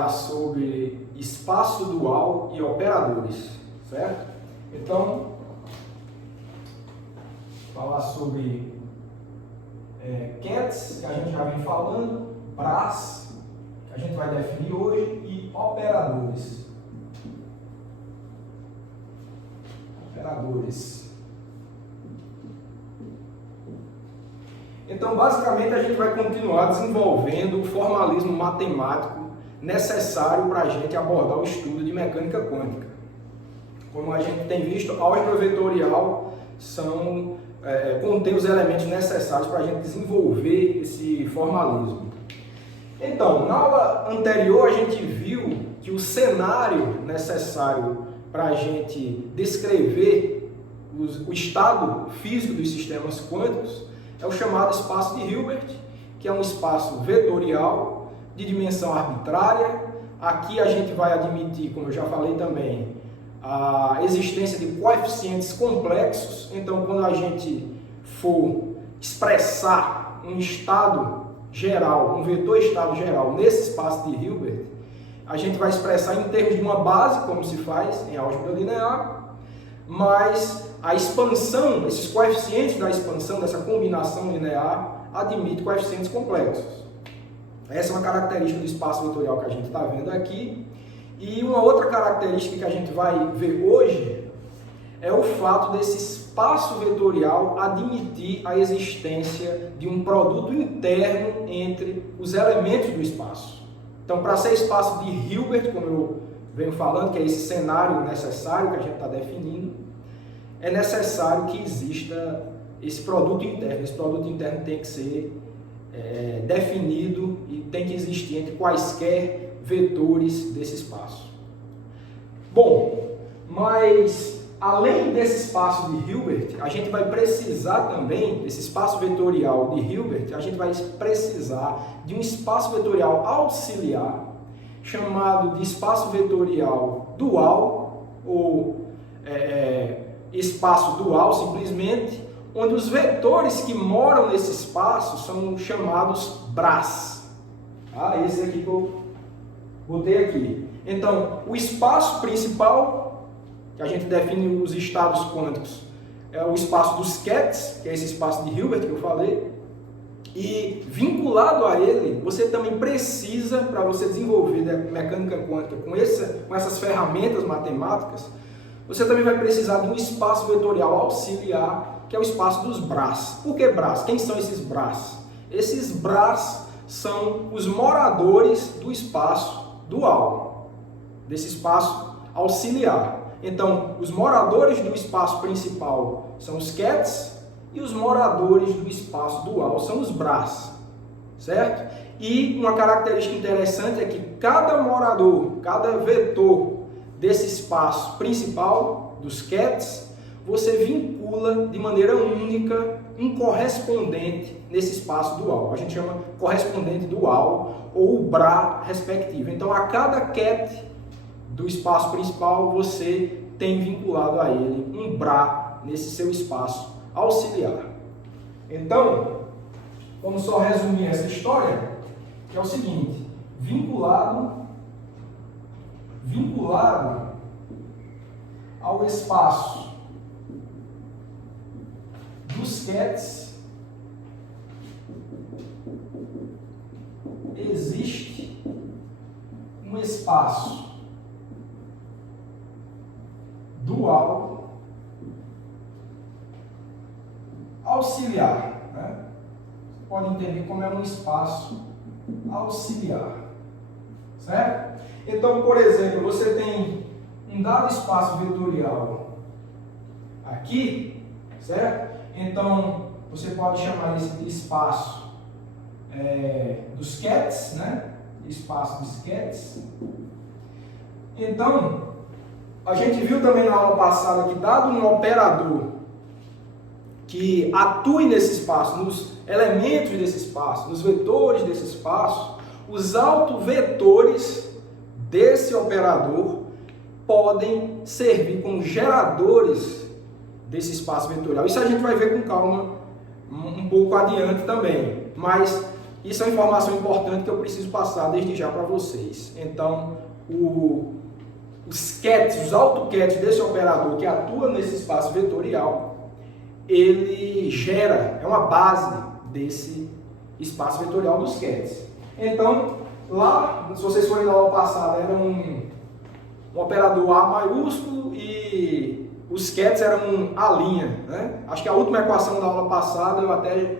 iniciar sobre espaço dual e operadores, certo? Então, falar sobre cats, que a gente já vem falando, bras, que a gente vai definir hoje, e operadores. Então, basicamente, a gente vai continuar desenvolvendo o formalismo matemático necessário para a gente abordar o estudo de mecânica quântica. Como a gente tem visto, a álgebra vetorial contém os elementos necessários para a gente desenvolver esse formalismo. Então, na aula anterior, a gente viu que o cenário necessário para a gente descrever o estado físico dos sistemas quânticos é o chamado espaço de Hilbert, que é um espaço vetorial de dimensão arbitrária. Aqui a gente vai admitir, como eu já falei também, a existência de coeficientes complexos. Então, quando a gente for expressar um estado geral, um vetor estado geral nesse espaço de Hilbert, a gente vai expressar em termos de uma base, como se faz em álgebra linear, mas a expansão, esses coeficientes da expansão, dessa combinação linear, admite coeficientes complexos. Essa é uma característica do espaço vetorial que a gente está vendo aqui. E uma outra característica que a gente vai ver hoje é o fato desse espaço vetorial admitir a existência de um produto interno entre os elementos do espaço. Então, para ser espaço de Hilbert, como eu venho falando, que é esse cenário necessário que a gente está definindo, é necessário que exista esse produto interno. Esse produto interno tem que ser definido e tem que existir entre quaisquer vetores desse espaço. Bom, mas além desse espaço de Hilbert, a gente vai precisar também, desse espaço vetorial de Hilbert, a gente vai precisar de um espaço vetorial auxiliar, chamado de espaço vetorial dual, ou espaço dual simplesmente, onde os vetores que moram nesse espaço são chamados bras. Esse aqui que eu botei aqui. Então, o espaço principal, que a gente define os estados quânticos, é o espaço dos cats, que é esse espaço de Hilbert que eu falei, e vinculado a ele, você também precisa, para você desenvolver mecânica quântica com essas ferramentas matemáticas, você também vai precisar de um espaço vetorial auxiliar, que é o espaço dos bras. Por que bras? Quem são esses bras? Esses bras são os moradores do espaço dual, desse espaço auxiliar. Então, os moradores do espaço principal são os cats e os moradores do espaço dual são os bras, certo? E uma característica interessante é que cada morador, cada vetor desse espaço principal, dos cats, você vincula de maneira única um correspondente nesse espaço dual. A gente chama correspondente dual ou bra respectivo. Então, a cada cat do espaço principal, você tem vinculado a ele um bra nesse seu espaço auxiliar. Então, vamos só resumir essa história, que é o seguinte: vinculado ao espaço dos cats existe um espaço dual auxiliar, né? Você pode entender como é um espaço auxiliar, certo? Então, por exemplo, você tem um dado espaço vetorial aqui, certo? Então, você pode chamar esse de espaço dos cats, né? Espaço dos cats. Então, a gente viu também na aula passada que, dado um operador que atue nesse espaço, nos elementos desse espaço, nos vetores desse espaço, os autovetores desse operador podem servir como geradores desse espaço vetorial. Isso a gente vai ver com calma um pouco adiante também. Mas Isso é uma informação importante que eu preciso passar desde já para vocês. Então, os cats, os AutoCats desse operador que atua nesse espaço vetorial, ele gera, é uma base desse espaço vetorial dos cats. Então, lá, se vocês forem na aula passada, era um operador A maiúsculo e os cats eram um A', né? Acho que a última equação da aula passada eu até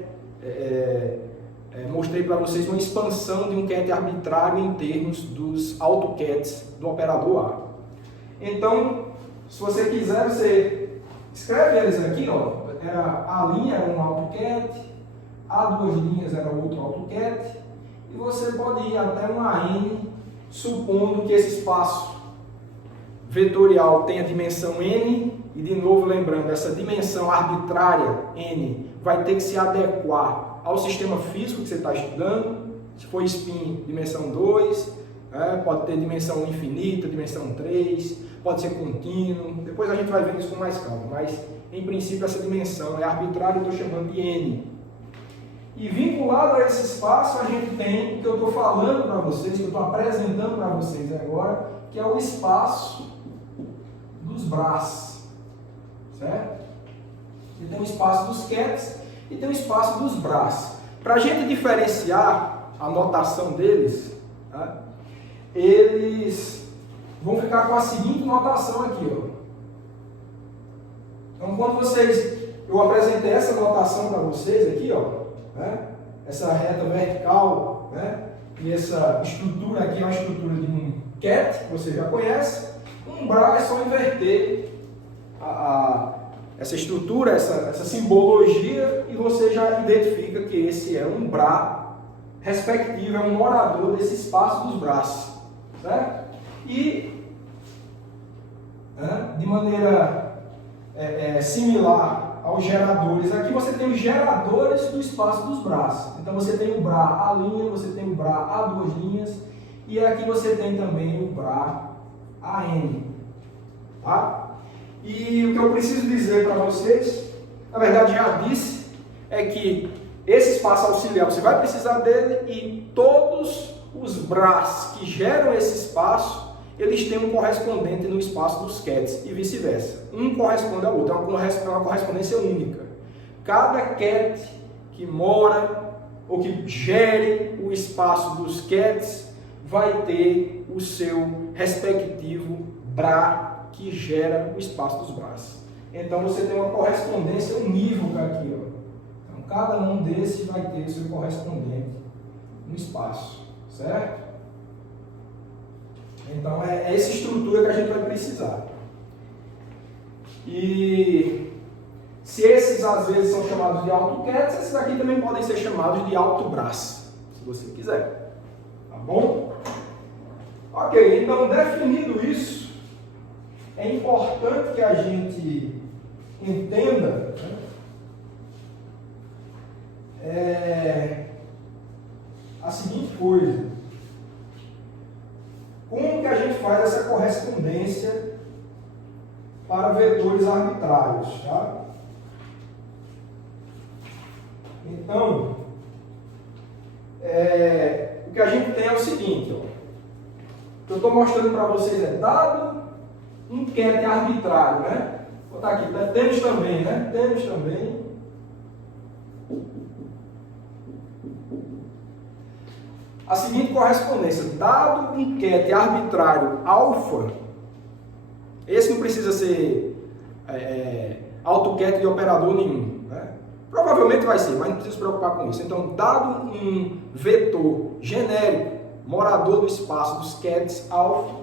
mostrei para vocês uma expansão de um cat arbitrário em termos dos AutoCats do operador A. Então, se você quiser, você escreve eles aqui, ó. A' era um AutoCat, A duas linhas era outro AutoCat, e você pode ir até uma N, supondo que esse espaço vetorial tenha dimensão N, e de novo lembrando, essa dimensão arbitrária N vai ter que se adequar ao sistema físico que você está estudando. Se for spin, dimensão 2, pode ter dimensão infinita, dimensão 3, pode ser contínuo, depois a gente vai vendo isso com mais calma, mas em princípio essa dimensão é arbitrária, eu estou chamando de N. E vinculado a esse espaço a gente tem o que eu estou falando para vocês, que eu estou apresentando para vocês agora, que é o espaço dos Bras, certo? E tem o espaço dos cats e tem o espaço dos Bras. Para a gente diferenciar a notação deles, tá? Eles vão ficar com a seguinte notação aqui, ó. Então, quando eu apresentei essa notação para vocês aqui, ó, né? Essa reta vertical, né? E essa estrutura aqui é uma estrutura de um cat, que você já conhece. Um Bra é só inverter essa estrutura, essa simbologia, e você já identifica que esse é um Bra respectivo, é um morador desse espaço dos Bras, certo? E de maneira similar aos geradores, aqui você tem os geradores do espaço dos Bras. Então você tem o Bra A', você tem o Bra A duas linhas, e aqui você tem também o Bra AN, tá? E o que eu preciso dizer para vocês, na verdade já disse, é que esse espaço auxiliar você vai precisar dele, e todos os Bras que geram esse espaço, eles têm um correspondente no espaço dos cats e vice-versa. Um corresponde ao outro, é uma correspondência única. Cada cat que mora ou que gere o espaço dos cats vai ter o seu respectivo Bra que gera o espaço dos Bras. Então você tem uma correspondência unívoca aqui, ó. Então cada um desses vai ter o seu correspondente no espaço, certo? Então é essa estrutura que a gente vai precisar. E se esses às vezes são chamados de AutoCats, esses aqui também podem ser chamados de AutoBras, se você quiser. Tá bom? Ok, então definido isso, é importante que a gente entenda, a seguinte coisa: como que a gente faz essa correspondência para vetores arbitrários, tá? Então, o que a gente tem é o seguinte, ó. O que eu estou mostrando para vocês é dado um cat arbitrário, né? Vou botar aqui, temos também, né? Temos também a seguinte correspondência: dado um cat arbitrário alfa, esse não precisa ser AutoCat de operador nenhum, né? Provavelmente vai ser, mas não precisa se preocupar com isso. Então, dado um vetor genérico, morador do espaço dos cats alfa,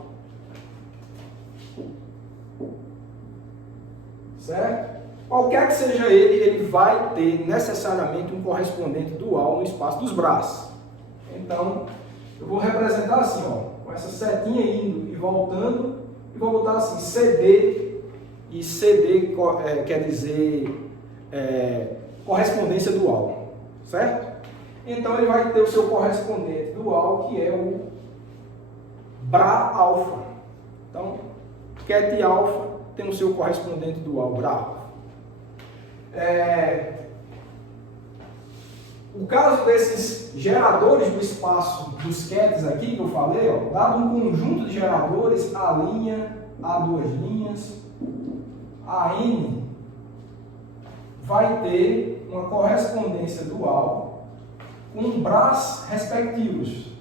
certo? Qualquer que seja ele vai ter necessariamente um correspondente dual no espaço dos Bras. Então, eu vou representar assim, ó, com essa setinha indo e voltando, e vou botar assim, CD, e CD quer dizer correspondência dual, certo? Então, ele vai ter o seu correspondente dual, que é o Bra alfa. Então, cat alfa tem o seu correspondente dual, Bra alfa. O caso desses geradores do espaço dos QETs aqui que eu falei, ó, dado um conjunto de geradores, A', A2', AN, vai ter uma correspondência dual com bras respectivos.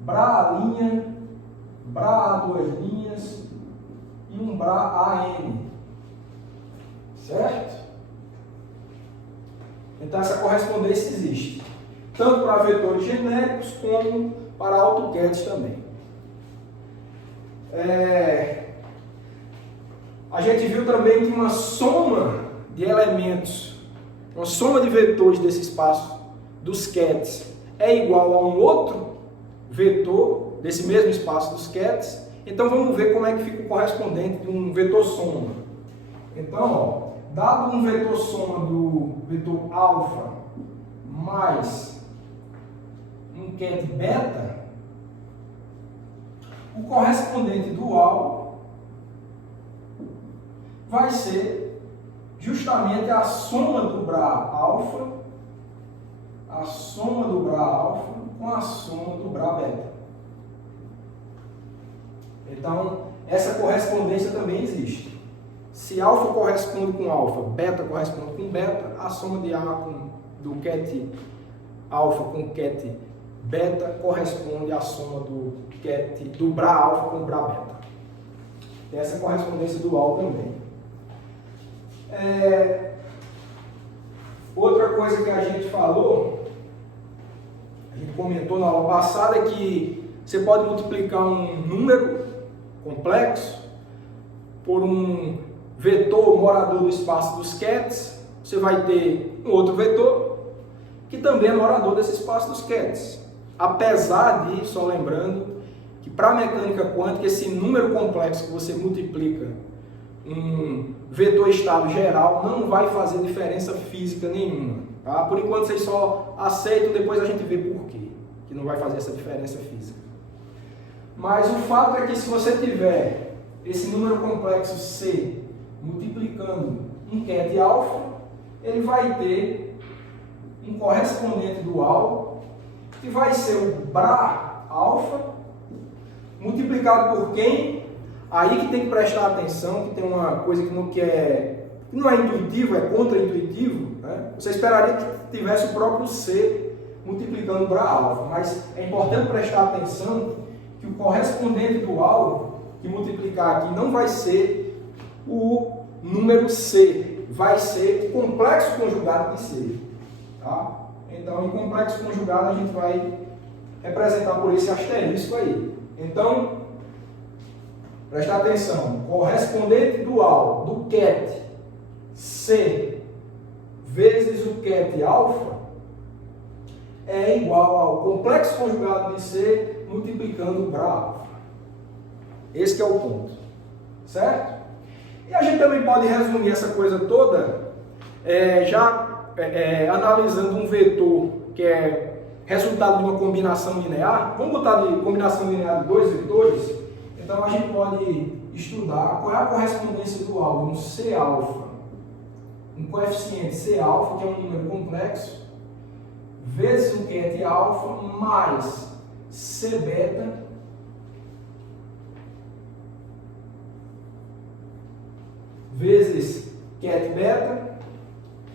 Bra A', Bra A2' e um Bra AN. Certo? Então essa correspondência existe, tanto para vetores genéricos como para AutoCAD também. A gente viu também que uma soma de elementos, uma soma de vetores desse espaço dos QETs é igual a um outro vetor desse mesmo espaço dos QETs. Então vamos ver como é que fica o correspondente de um vetor soma. Então, ó, dado um vetor soma do vetor alfa mais um QET beta, o correspondente dual vai ser justamente a soma do Bra alfa, a soma do Bra alfa com a soma do Bra beta. Então, essa correspondência também existe. Se alfa corresponde com alfa, beta corresponde com beta, a soma de A do QET alfa com QET beta corresponde à soma do Bra alfa com Bra beta. Tem essa correspondência dual também. Outra coisa que a gente falou, a gente comentou na aula passada, é que você pode multiplicar um número complexo por um vetor morador do espaço dos QETs. Você vai ter um outro vetor que também é morador desse espaço dos QETs. Apesar de, só lembrando, que para a mecânica quântica esse número complexo que você multiplica um vetor estado geral não vai fazer diferença física nenhuma. Tá? Por enquanto vocês só aceitam, depois a gente vê por quê que não vai fazer essa diferença física. Mas o fato é que se você tiver esse número complexo C multiplicando um QET alfa, ele vai ter um correspondente dual que vai ser o Bra alfa multiplicado por quem? Aí que tem que prestar atenção, que tem uma coisa que não é intuitivo, é contra-intuitivo, né? Você esperaria que tivesse o próprio C multiplicando o Bra alfa, mas é importante prestar atenção que o correspondente dual que multiplicar aqui não vai ser o número C, vai ser o complexo conjugado de C. Tá? Então, em complexo conjugado a gente vai representar por esse asterisco aí. Então, prestar atenção, correspondente dual do QET C vezes o QET alfa é igual ao complexo conjugado de C multiplicando o Bra alfa. Esse que é o ponto, certo? E a gente também pode resumir essa coisa toda analisando um vetor que é resultado de uma combinação linear. Vamos botar de combinação linear de dois vetores. Então a gente pode estudar qual é a correspondência dual de um C alfa, um coeficiente C alfa, que é um número complexo, vezes um QET alfa mais C beta vezes QET beta,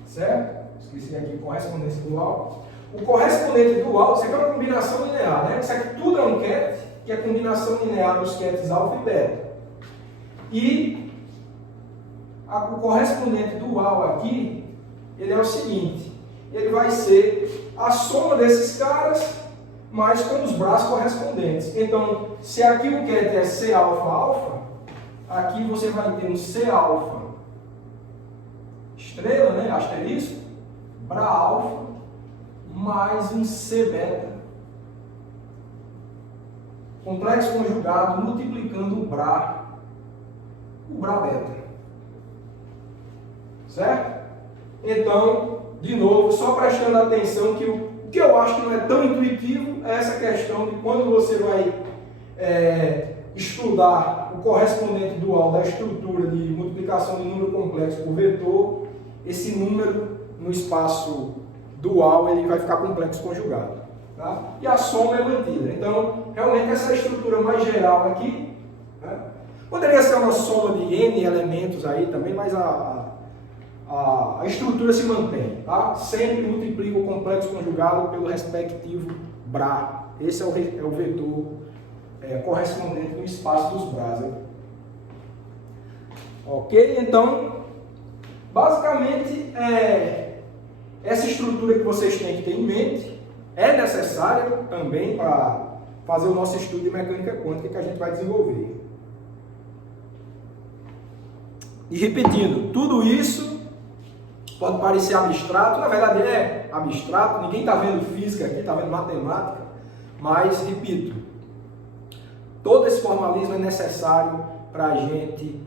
certo? Esqueci aqui, correspondência dual. O correspondente dual, isso aqui é uma combinação linear, né? Isso aqui tudo é um QET, que é a combinação linear dos QETs alfa e beta. E o correspondente dual aqui, ele é o seguinte, ele vai ser a soma desses caras, mas com os braços correspondentes. Então, se aqui o QET é C alfa alfa, aqui você vai ter um C alfa estrela, né, asterisco, Bra alfa, mais um C beta, complexo conjugado multiplicando o Bra beta. Certo? Então, de novo, só prestando atenção que o que eu acho que não é tão intuitivo é essa questão de quando você vai estudar o correspondente dual da estrutura de multiplicação de número complexo por vetor, esse número no espaço dual ele vai ficar complexo conjugado. Tá? E a soma é mantida. Então, realmente essa é a estrutura mais geral aqui. Né? Poderia ser uma soma de N elementos aí também, mas a estrutura se mantém. Tá? Sempre multiplica o complexo conjugado pelo respectivo BRA. Esse é o vetor correspondente no espaço dos BRAs. Né? Ok? Então, basicamente, essa estrutura que vocês têm que ter em mente é necessária também para fazer o nosso estudo de mecânica quântica que a gente vai desenvolver. E repetindo, tudo isso pode parecer abstrato, na verdade é abstrato, ninguém está vendo física aqui, está vendo matemática, mas, repito, todo esse formalismo é necessário para a gente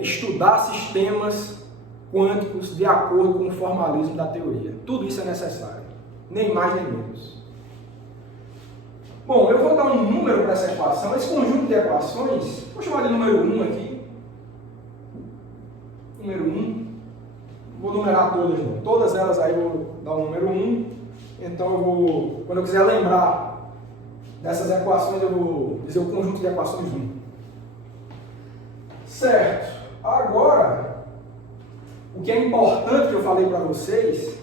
estudar sistemas quânticos de acordo com o formalismo da teoria. Tudo isso é necessário, nem mais nem menos. Bom, eu vou dar um número para essa equação, esse conjunto de equações, vou chamar de número 1 aqui. Número 1, vou numerar todas, não. Todas elas aí eu vou dar o número 1, então eu vou, quando eu quiser lembrar dessas equações, eu vou dizer o conjunto de equações 1. Certo, agora, o que é importante que eu falei para vocês,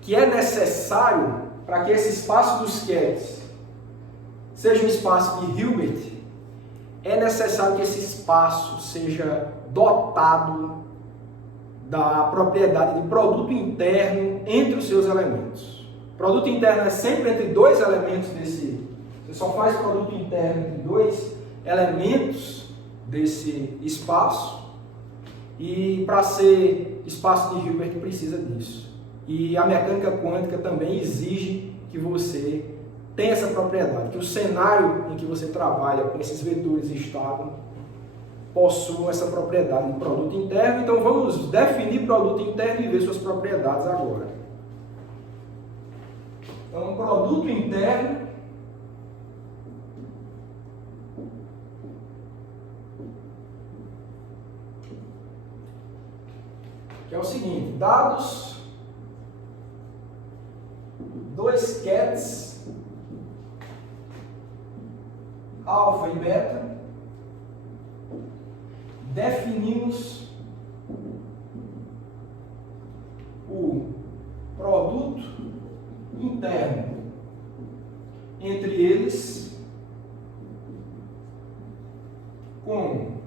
que é necessário para que esse espaço dos Ketts seja um espaço de Hilbert, é necessário que esse espaço seja dotado da propriedade de produto interno entre os seus elementos. Produto interno é sempre entre dois elementos desse... Você só faz produto interno entre dois elementos desse espaço, e para ser espaço de Hilbert precisa disso. E a mecânica quântica também exige que você tenha essa propriedade, que o cenário em que você trabalha com esses vetores estáveis possua essa propriedade de produto interno. Então vamos definir produto interno e ver suas propriedades agora. Então, produto interno que é o seguinte, dados dois Ketts alfa e beta, definimos o produto interno entre eles como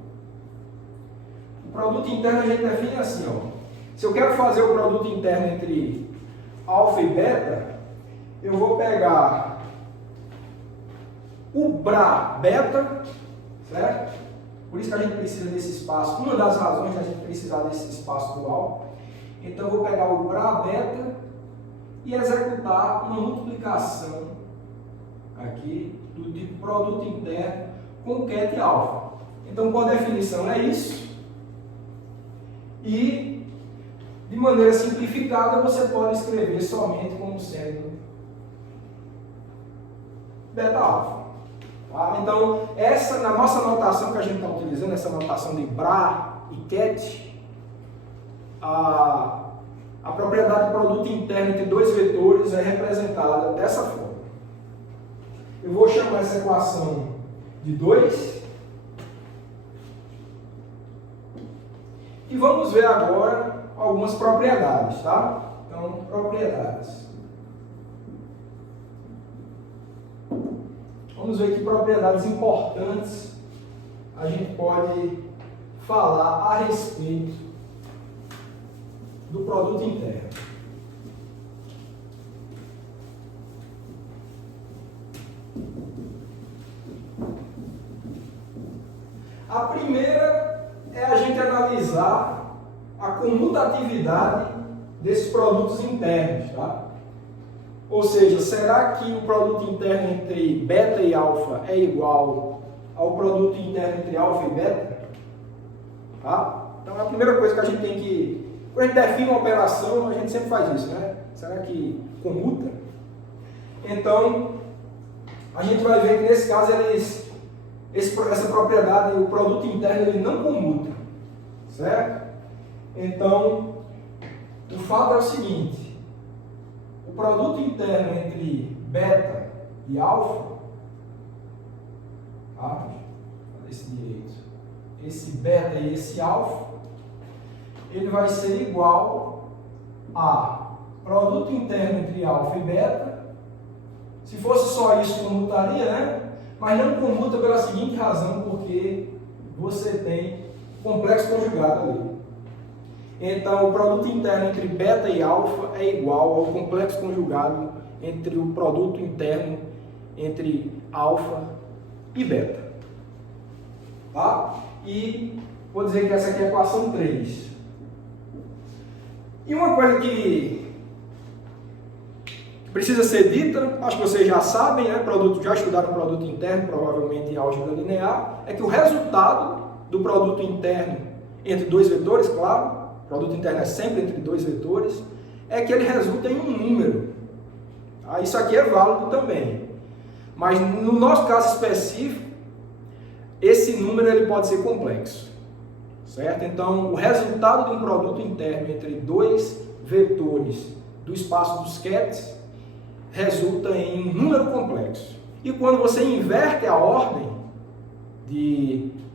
o produto interno a gente define assim, ó. Se eu quero fazer o produto interno entre alfa e beta, eu vou pegar o BRA beta, certo? Por isso que a gente precisa desse espaço, uma das razões da gente precisar desse espaço dual. Então eu vou pegar o BRA beta e executar uma multiplicação aqui do tipo produto interno com Ket alfa. Então, por definição, é isso. E de maneira simplificada, você pode escrever somente como sendo beta alfa. Tá? Então, essa, na nossa notação que a gente está utilizando, essa notação de BRA e Ket, a propriedade de produto interno entre dois vetores é representada dessa forma. Eu vou chamar essa equação de 2. E vamos ver agora algumas propriedades, tá? Então, propriedades. Vamos ver que propriedades importantes a gente pode falar a respeito do produto interno. A primeira é a gente analisar a comutatividade desses produtos internos, tá? Ou seja, será que o produto interno entre beta e alfa é igual ao produto interno entre alfa e beta? Tá? Então, a primeira coisa que a gente tem que... Quando a gente define uma operação, a gente sempre faz isso, né? Será que comuta? Então, a gente vai ver que nesse caso essa propriedade, o produto interno, ele não comuta, certo? Então, o fato é o seguinte, o produto interno entre beta e alfa, tá? Desse direito, esse beta e esse alfa, ele vai ser igual a produto interno entre alfa e beta. Se fosse só isso, comutaria, né? Mas não comuta pela seguinte razão, porque você tem complexo conjugado ali. Então, o produto interno entre beta e alfa é igual ao complexo conjugado entre o produto interno entre alfa e beta. Tá? E vou dizer que essa aqui é a equação 3. E uma coisa que precisa ser dita, acho que vocês já sabem, né? Já estudaram produto interno, provavelmente em álgebra linear, é que o resultado do produto interno entre dois vetores, claro, o produto interno é sempre entre dois vetores, é que ele resulta em um número. Tá? Isso aqui é válido também. Mas no nosso caso específico, esse número ele pode ser complexo. Certo? Então, o resultado de um produto interno entre dois vetores do espaço dos sketches resulta em um número complexo. E quando você inverte a ordem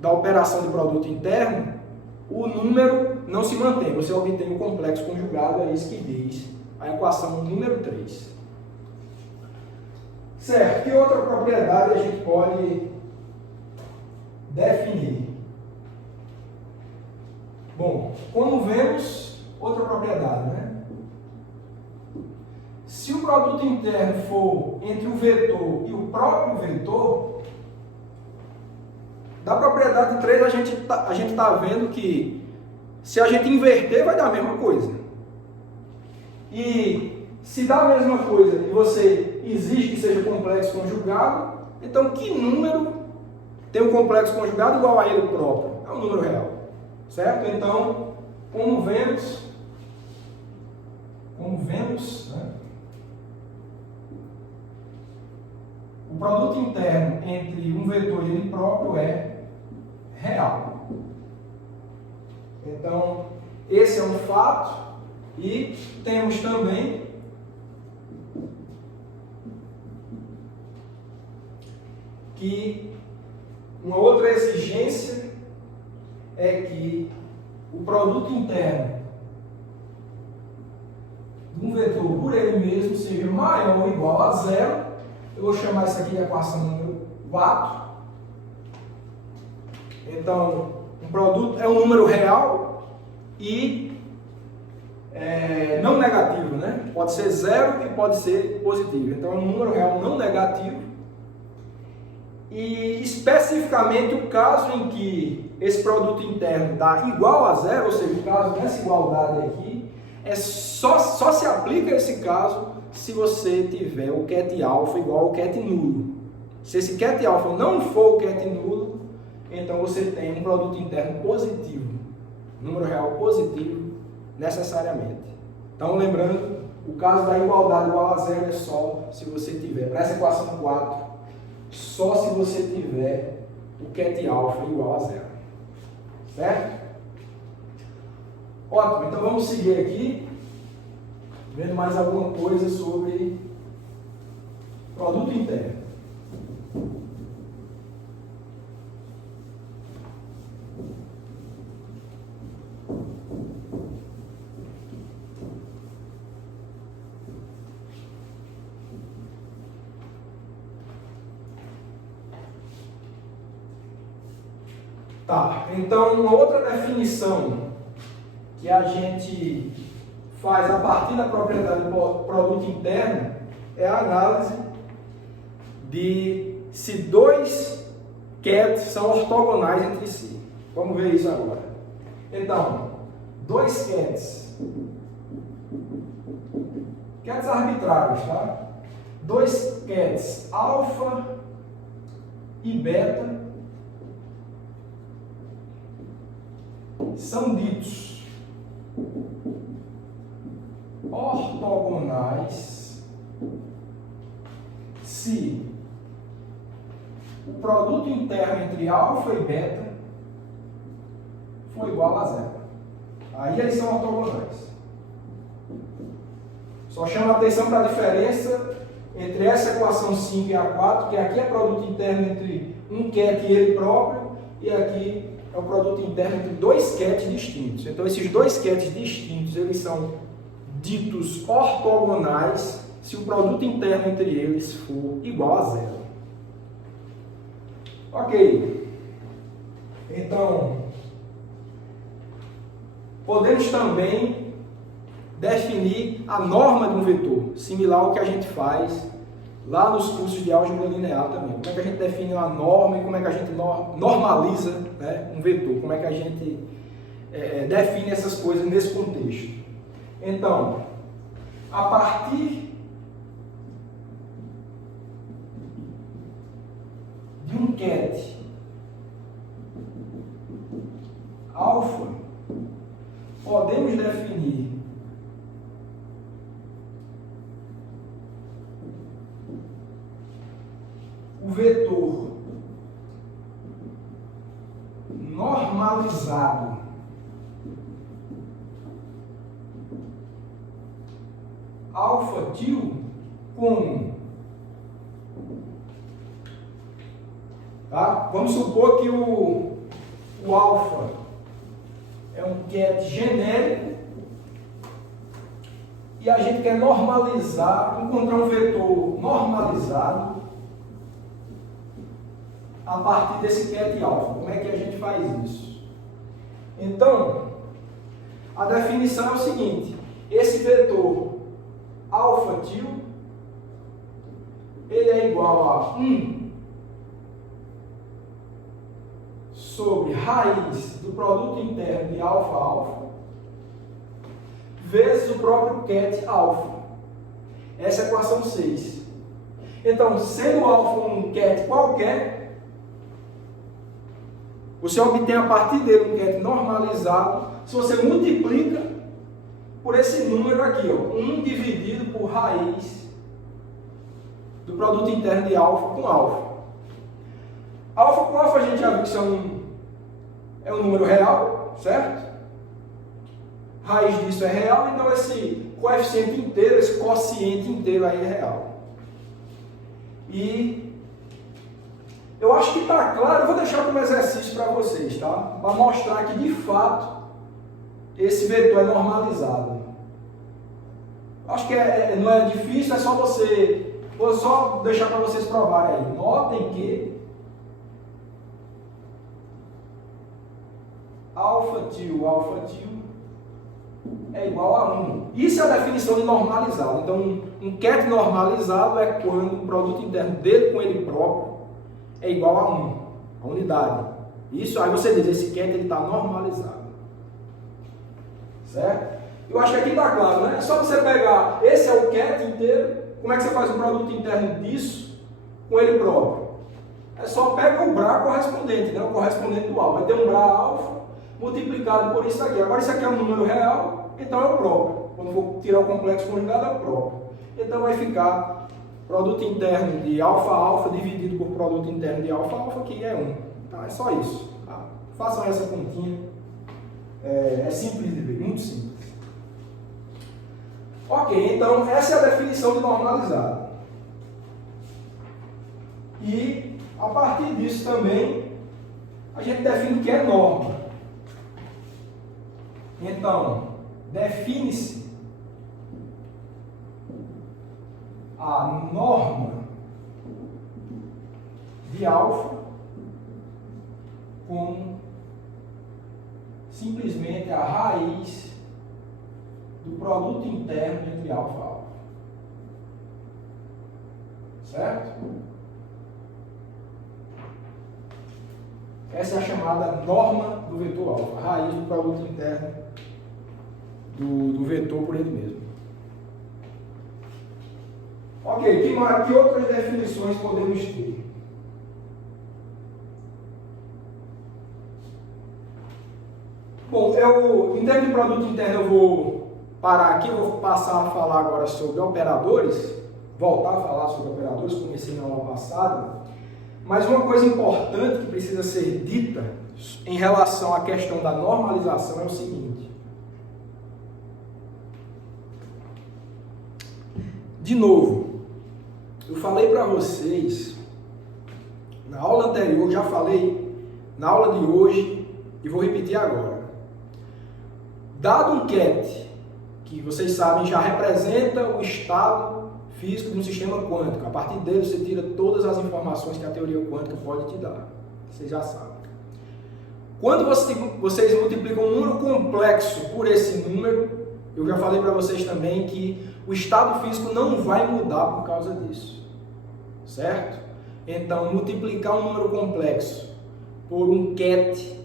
da operação de produto interno, o número não se mantém, você obtém um complexo conjugado, é isso que diz a equação número 3. Certo, que outra propriedade a gente pode definir? Bom, como vemos, outra propriedade, né? Se o produto interno for entre o vetor e o próprio vetor, da propriedade 3 a gente está vendo que se a gente inverter vai dar a mesma coisa. E se dá a mesma coisa e você exige que seja complexo conjugado, então que número tem um complexo conjugado igual a ele próprio? É um número real. Certo? Então, como vemos, né? O produto interno entre um vetor e ele próprio é real. Então, esse é um fato e temos também que uma outra exigência é que o produto interno de um vetor por ele mesmo seja maior ou igual a zero. Eu vou chamar isso aqui de equação número 4. Então, um produto é um número real e não negativo, né? Pode ser zero e pode ser positivo. Então, é um número real não negativo. E especificamente o caso em que esse produto interno dá igual a zero, ou seja, o caso dessa igualdade aqui, só se aplica esse caso se você tiver o ket alfa igual ao ket nulo. Se esse ket alfa não for o ket nulo, então você tem um produto interno positivo, número real positivo, necessariamente. Então, lembrando, o caso da igualdade igual a zero é só se você tiver, para essa equação 4, só se você tiver o ket alfa igual a zero. Certo? Ótimo, então vamos seguir aqui, vendo mais alguma coisa sobre produto interno. Tá, então uma outra definição que a gente faz a partir da propriedade do produto interno é a análise de se dois kets são ortogonais entre si. Vamos ver isso agora. Então, dois kets arbitrários, tá? Dois kets alfa e beta são ditos ortogonais se o produto interno entre alfa e beta for igual a zero. Aí eles são ortogonais. Só chama atenção para a diferença entre essa equação 5 e a 4, que aqui é produto interno entre um ket e ele próprio, e aqui é o produto interno entre dois kets distintos. Então, esses dois kets distintos, eles são ditos ortogonais se o produto interno entre eles for igual a zero. Ok. Então, podemos também definir a norma de um vetor, similar ao que a gente faz lá nos cursos de álgebra linear também. Como é que a gente define uma norma e como é que a gente normaliza, né, um vetor, como é que a gente define essas coisas nesse contexto. Então, a partir de um ket alfa, podemos definir o vetor normalizado alfa til como, tá? Vamos supor que o alfa é um ket genérico e a gente quer normalizar, encontrar um vetor normalizado a partir desse ket alfa. Como é que a gente faz isso? Então, a definição é o seguinte: esse vetor alfa til, ele é igual a 1 sobre raiz do produto interno de alfa alfa vezes o próprio ket alfa. Essa é a equação 6. Então, sendo alfa um ket qualquer, você obtém a partir dele um ket normalizado se você multiplica por esse número aqui, ó, 1 dividido por raiz do produto interno de alfa com alfa. Alfa com alfa a gente já viu que é um número real, certo? Raiz disso é real, então esse coeficiente inteiro, esse quociente inteiro aí é real. E eu acho que está claro, eu vou deixar como exercício para vocês, tá? Para mostrar que de fato esse vetor é normalizado. Acho que não é difícil, é só vou só deixar para vocês provarem aí. Notem que alfa til é igual a 1. Isso é a definição de normalizado. Então, um ket normalizado é quando o produto interno dele com ele próprio é igual a 1, a unidade. Isso, aí você diz, esse ket está normalizado. Certo? Eu acho que aqui está claro, né? É só você pegar, esse é o ket inteiro, como é que você faz o produto interno disso com ele próprio? É só pega o Bra correspondente, né? O correspondente do alfa. Vai ter um Bra alfa multiplicado por isso aqui. Agora isso aqui é um número real, então é o próprio. Quando for tirar o complexo conjugado é o próprio. Então vai ficar produto interno de alfa alfa dividido por produto interno de alfa alfa, que é 1. Então é só isso. Tá? Façam essa continha. É simples de ver, muito simples. Ok, então essa é a definição de normalizado. E a partir disso também a gente define o que é norma. Então, define-se a norma de alfa como simplesmente a raiz do produto interno entre alfa e alfa. Certo? Essa é a chamada norma do vetor alfa, a raiz do produto interno do vetor por ele mesmo. Ok, que outras definições podemos ter? Bom, em termos de produto interno eu vou parar aqui, eu vou passar a falar agora sobre operadores, voltar a falar sobre operadores, comecei na aula passada, mas uma coisa importante que precisa ser dita em relação à questão da normalização é o seguinte: de novo, eu falei para vocês, na aula anterior, já falei, na aula de hoje, e vou repetir agora. Dado um ket, que vocês sabem já representa o estado físico de um sistema quântico, a partir dele você tira todas as informações que a teoria quântica pode te dar, vocês já sabem. Quando vocês multiplicam um número complexo por esse número, eu já falei para vocês também que o estado físico não vai mudar por causa disso, certo? Então, multiplicar um número complexo por um ket,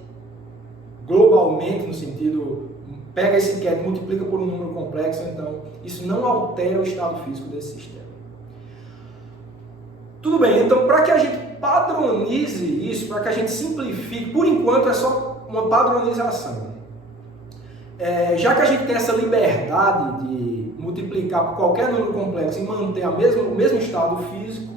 globalmente, no sentido, pega esse ket, multiplica por um número complexo, então, isso não altera o estado físico desse sistema. Tudo bem, então, para que a gente padronize isso, para que a gente simplifique, por enquanto é só uma padronização. Já que a gente tem essa liberdade de multiplicar por qualquer número complexo e manter o mesmo estado físico,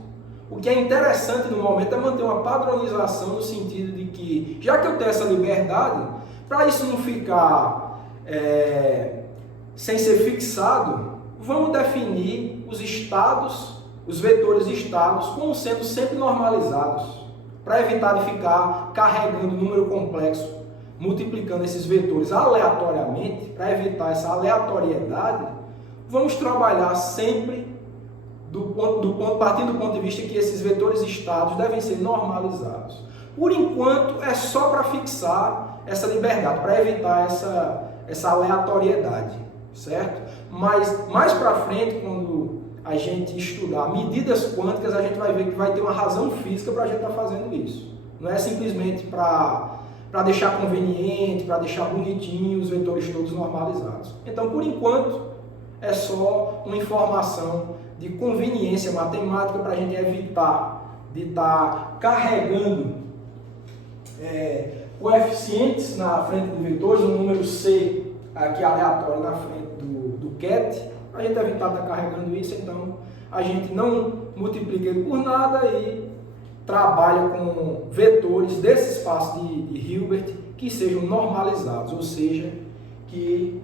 o que é interessante no momento é manter uma padronização no sentido de que, já que eu tenho essa liberdade, para isso não ficar sem ser fixado, vamos definir os estados, os vetores estados, como sendo sempre normalizados, para evitar de ficar carregando número complexo, multiplicando esses vetores aleatoriamente, para evitar essa aleatoriedade, vamos trabalhar sempre partindo do ponto de vista que esses vetores estados devem ser normalizados. Por enquanto, é só para fixar essa liberdade, para evitar essa aleatoriedade, certo? Mas mais para frente, quando a gente estudar medidas quânticas, a gente vai ver que vai ter uma razão física para a gente estar fazendo isso. Não é simplesmente para deixar conveniente, para deixar bonitinho os vetores todos normalizados. Então, por enquanto, é só uma informação de conveniência matemática para a gente evitar de estar carregando coeficientes na frente de vetores, um número C aqui aleatório na frente do ket, a gente evitar estar carregando isso, então a gente não multiplica ele por nada e trabalha com vetores desse espaço de Hilbert que sejam normalizados, ou seja, que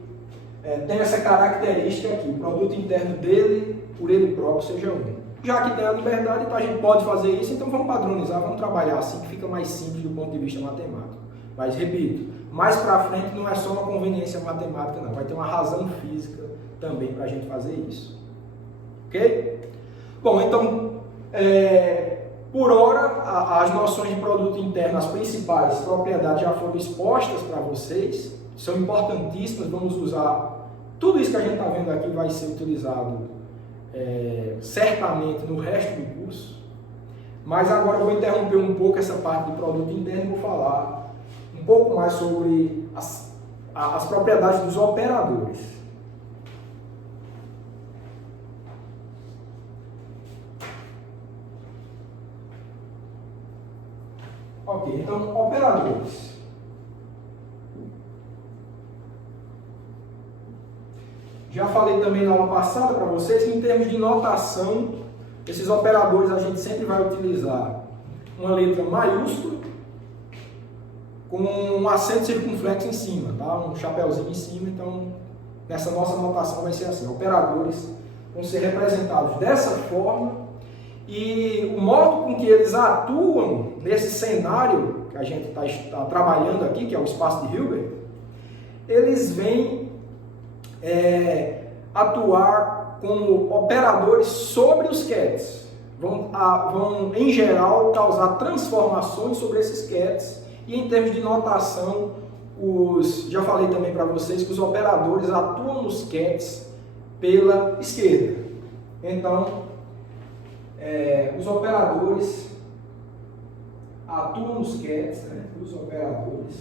tem essa característica aqui, o produto interno dele, por ele próprio, seja 1. Já que tem a liberdade, então a gente pode fazer isso, então vamos padronizar, vamos trabalhar assim, que fica mais simples do ponto de vista matemático. Mas, repito, mais para frente não é só uma conveniência matemática, não, vai ter uma razão física também para a gente fazer isso. Ok? Bom, então, por hora, as noções de produto interno, as principais propriedades já foram expostas para vocês, são importantíssimas, vamos usar, tudo isso que a gente está vendo aqui vai ser utilizado certamente no resto do curso, mas agora eu vou interromper um pouco essa parte de produto interno e vou falar um pouco mais sobre as propriedades dos operadores. Ok, então, operadores. Já falei também na aula passada para vocês que em termos de notação, esses operadores a gente sempre vai utilizar uma letra maiúscula com um acento circunflexo em cima, tá? Um chapéuzinho em cima, então nessa nossa notação vai ser assim, operadores vão ser representados dessa forma e o modo com que eles atuam nesse cenário que a gente está trabalhando aqui, que é o espaço de Hilbert, eles vêm atuar como operadores sobre os kets, vão em geral causar transformações sobre esses kets e em termos de notação, já falei também para vocês que os operadores atuam nos kets pela esquerda. Então, os operadores atuam nos kets, né? Os operadores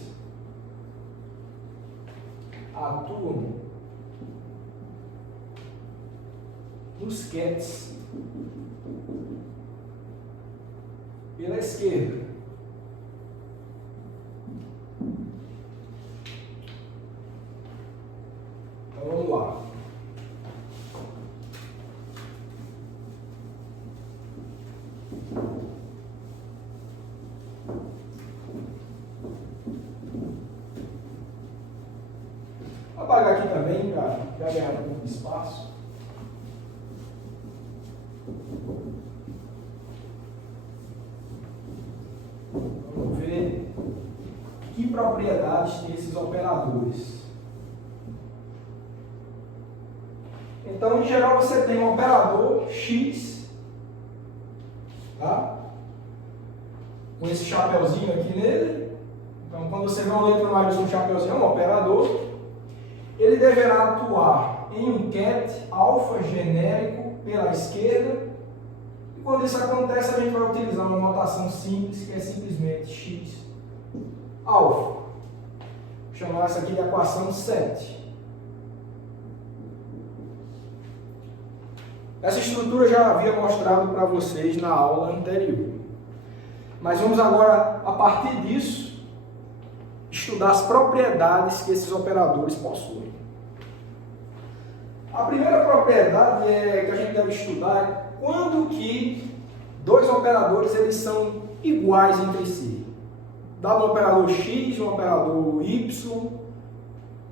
atuam nos kets pela esquerda. Então vamos lá. Vou apagar aqui também para ganhar um pouco de espaço. Vamos ver que propriedades têm esses operadores. Então, em geral, você tem um operador X, tá? Com esse chapeuzinho aqui nele. Então, quando você vê uma letra maiúscula com um chapeuzinho, é um operador. Ele deverá atuar em um ket alfa genérico pela esquerda. E quando isso acontece, a gente vai utilizar uma notação simples, que é simplesmente X alfa. Vou chamar essa aqui de equação 7. Essa estrutura eu já havia mostrado para vocês na aula anterior. Mas vamos agora, a partir disso, estudar as propriedades que esses operadores possuem. A primeira propriedade que a gente deve estudar é quando que dois operadores eles são iguais entre si. Dado um operador x e um operador y,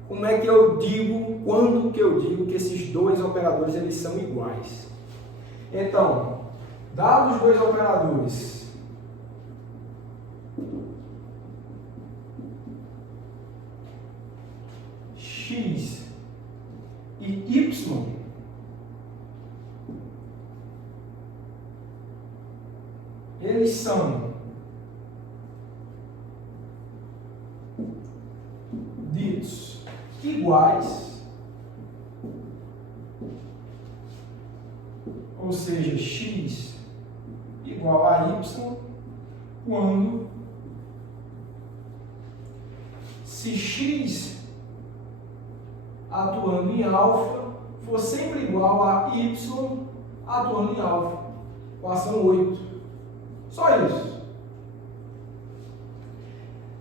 como é que eu digo, quando que eu digo que esses dois operadores eles são iguais? Então, dados os dois operadores x e y, eles são ditos iguais, ou seja, x igual a y, quando se x atuando em alfa for sempre igual a y atuando em alfa, equação 8. Só isso.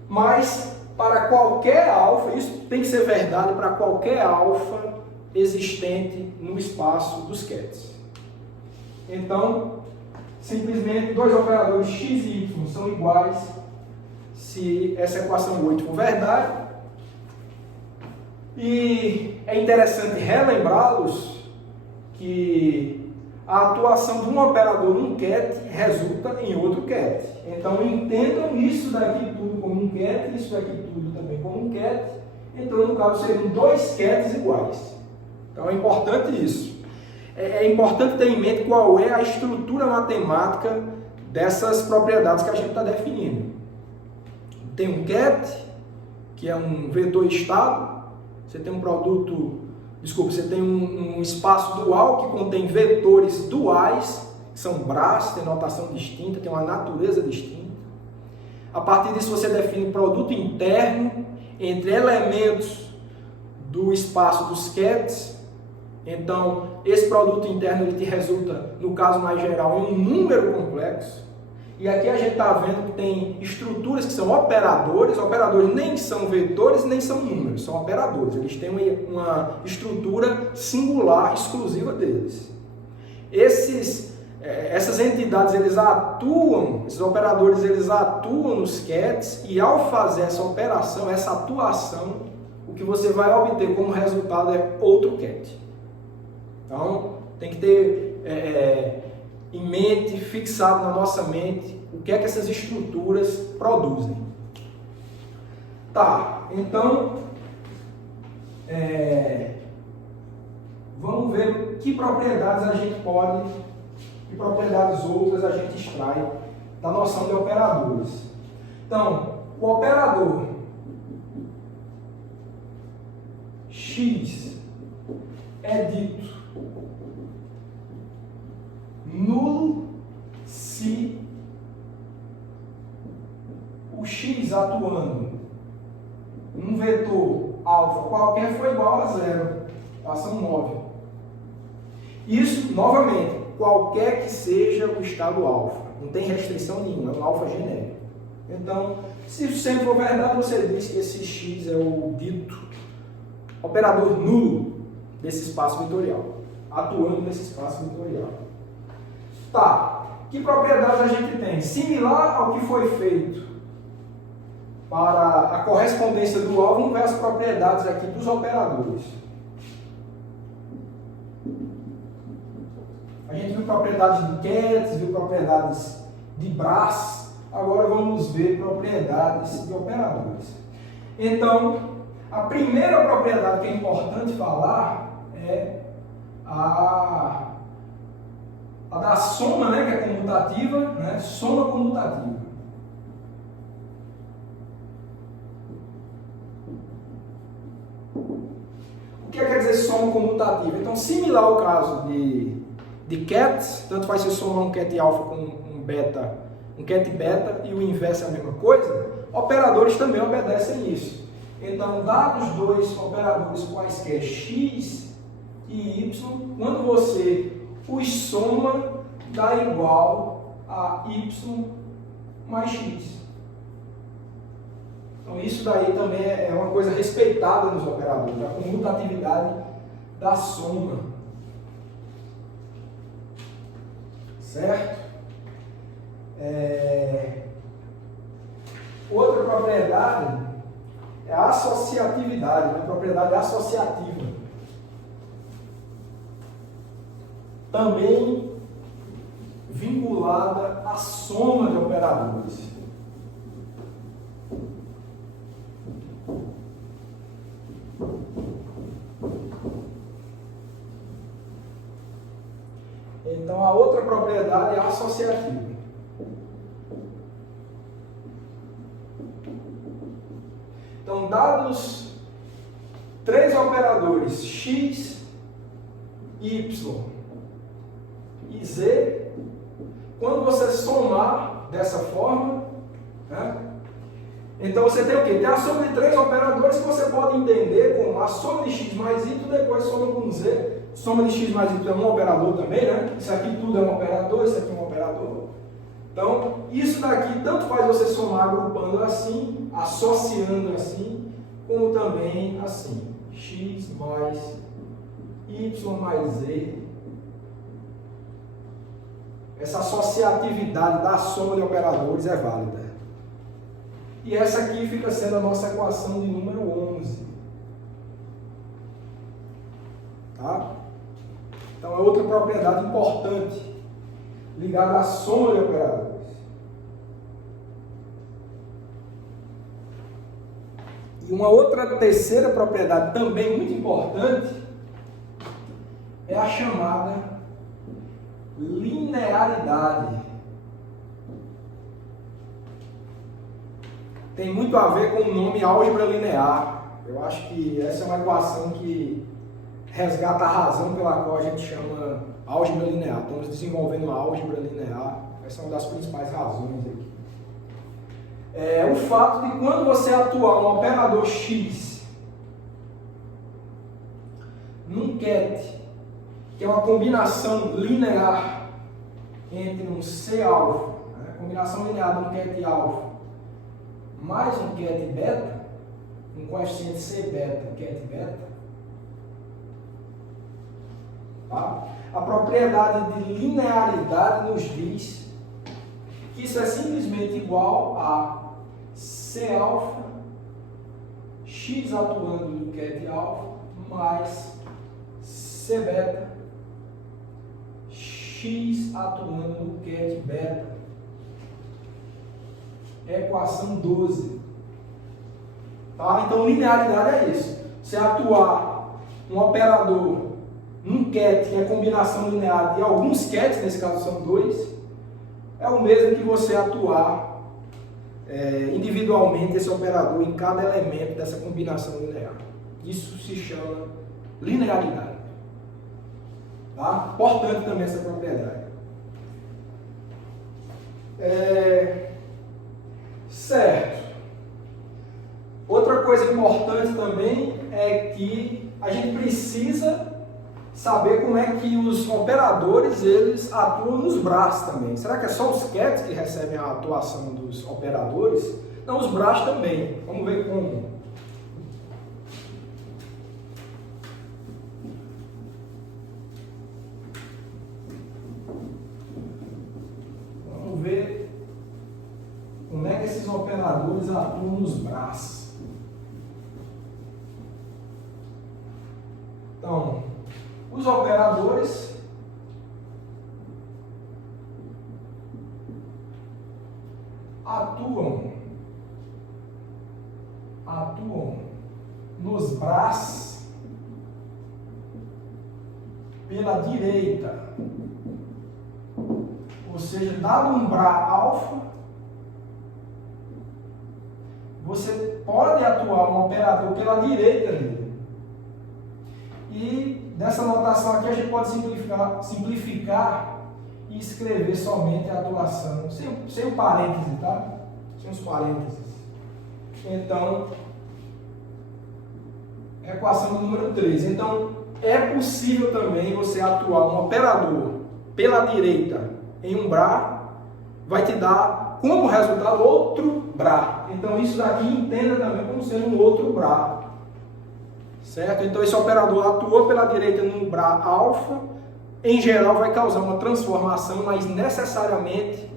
Mas para qualquer alfa, isso tem que ser verdade para qualquer alfa existente no espaço dos kets. Então, simplesmente dois operadores x e y são iguais se essa equação 8 for verdade. E é interessante relembrá-los que a atuação de um operador num ket resulta em outro ket. Então entendam isso daqui tudo como um ket, isso daqui tudo também como um ket. Então, no caso, seriam dois kets iguais. Então é importante isso. É importante ter em mente qual é a estrutura matemática dessas propriedades que a gente está definindo. Tem um ket, que é um vetor estado. Você tem um produto, você tem um espaço dual que contém vetores duais, que são braços, tem notação distinta, tem uma natureza distinta. A partir disso você define produto interno entre elementos do espaço dos kets. Então, esse produto interno ele te resulta, no caso mais geral, em um número complexo. E aqui a gente está vendo que tem estruturas que são operadores. Operadores nem são vetores, nem são números, são operadores. Eles têm uma estrutura singular, exclusiva deles. Essas entidades, eles atuam, esses operadores, eles atuam nos kets e ao fazer essa operação, essa atuação, o que você vai obter como resultado é outro ket. Então, tem que ter em mente, fixado na nossa mente, o que é que essas estruturas produzem. Tá, então, vamos ver que propriedades a gente pode, que propriedades outras a gente extrai da noção de operadores. Então, o operador x é dito nulo se o x atuando num vetor alfa qualquer for igual a zero. Equação 9. Isso, novamente, qualquer que seja o estado alfa. Não tem restrição nenhuma, é um alfa genérico. Então, se isso sempre for verdade, você diz que esse x é o dito operador nulo desse espaço vetorial, atuando nesse espaço vetorial. Tá, que propriedades a gente tem? Similar ao que foi feito para a correspondência dual, vamos ver as propriedades aqui dos operadores. A gente viu propriedades de cats, viu propriedades de braços, agora vamos ver propriedades de operadores. Então, a primeira propriedade que é importante falar é a da soma, né, que é comutativa, né, soma comutativa. O que quer dizer soma comutativa? Então, similar ao caso de cats, tanto faz se somar um cat alfa com um beta, um cat beta, e o inverso é a mesma coisa, operadores também obedecem isso. Então, dados dois operadores quaisquer x e y, quando você os soma, dá igual a y mais x. Então, isso daí também é uma coisa respeitada nos operadores, a comutatividade da soma. Certo? Outra propriedade é a associatividade, uma propriedade associativa. Também vinculada à soma de operadores. Então, a outra propriedade é associativa. Então, dados três operadores x, y e z, quando você somar dessa forma, né, então você tem o quê? Tem a soma de três operadores que você pode entender como a soma de x mais y, depois soma com z. Soma de x mais y é um operador também, né? Isso aqui tudo é um operador, isso aqui é um operador. Então, isso daqui tanto faz você somar agrupando assim, associando assim, como também assim. X mais y mais z. Essa associatividade da soma de operadores é válida. E essa aqui fica sendo a nossa equação de número 11. Tá? Então é outra propriedade importante ligada à soma de operadores. E uma outra terceira propriedade também muito importante é a chamada linearidade. Tem muito a ver com o nome álgebra linear. Eu acho que essa é uma equação que resgata a razão pela qual a gente chama álgebra linear. Estamos desenvolvendo a álgebra linear. Essa é uma das principais razões aqui. O fato de quando você atuar um operador x num ket, que é uma combinação linear entre um C alfa, né? Combinação linear de um ket alfa mais um ket beta, um coeficiente C beta, ket beta, tá? A propriedade de linearidade nos diz que isso é simplesmente igual a C alfa, x atuando no ket alfa, mais C beta, x atuando no ket beta. É a equação 12. Tá? Então, linearidade é isso. Você atuar um operador num ket, que é combinação linear de alguns kets, nesse caso são dois, é o mesmo que você atuar individualmente esse operador em cada elemento dessa combinação linear. Isso se chama linearidade. Tá? Importante também essa propriedade. Certo. Outra coisa importante também é que a gente precisa saber como é que os operadores eles atuam nos braços também. Será que é só os kets que recebem a atuação dos operadores? Não, os braços também. Vamos ver como. Vamos ver como é que esses operadores atuam nos braços. Então, os operadores atuam nos braços pela direita, ou seja, dado um Bra alfa, você pode atuar um operador pela direita nele. E dessa notação aqui a gente pode simplificar e escrever somente a atuação, sem o parêntese, tá? Sem os parênteses. Então, equação número 3. Então, é possível também você atuar um operador pela direita em um Bra, vai te dar como resultado outro Bra. Então, isso daqui entenda também como sendo um outro Bra. Certo? Então, esse operador atuou pela direita num Bra alfa, em geral vai causar uma transformação, mas necessariamente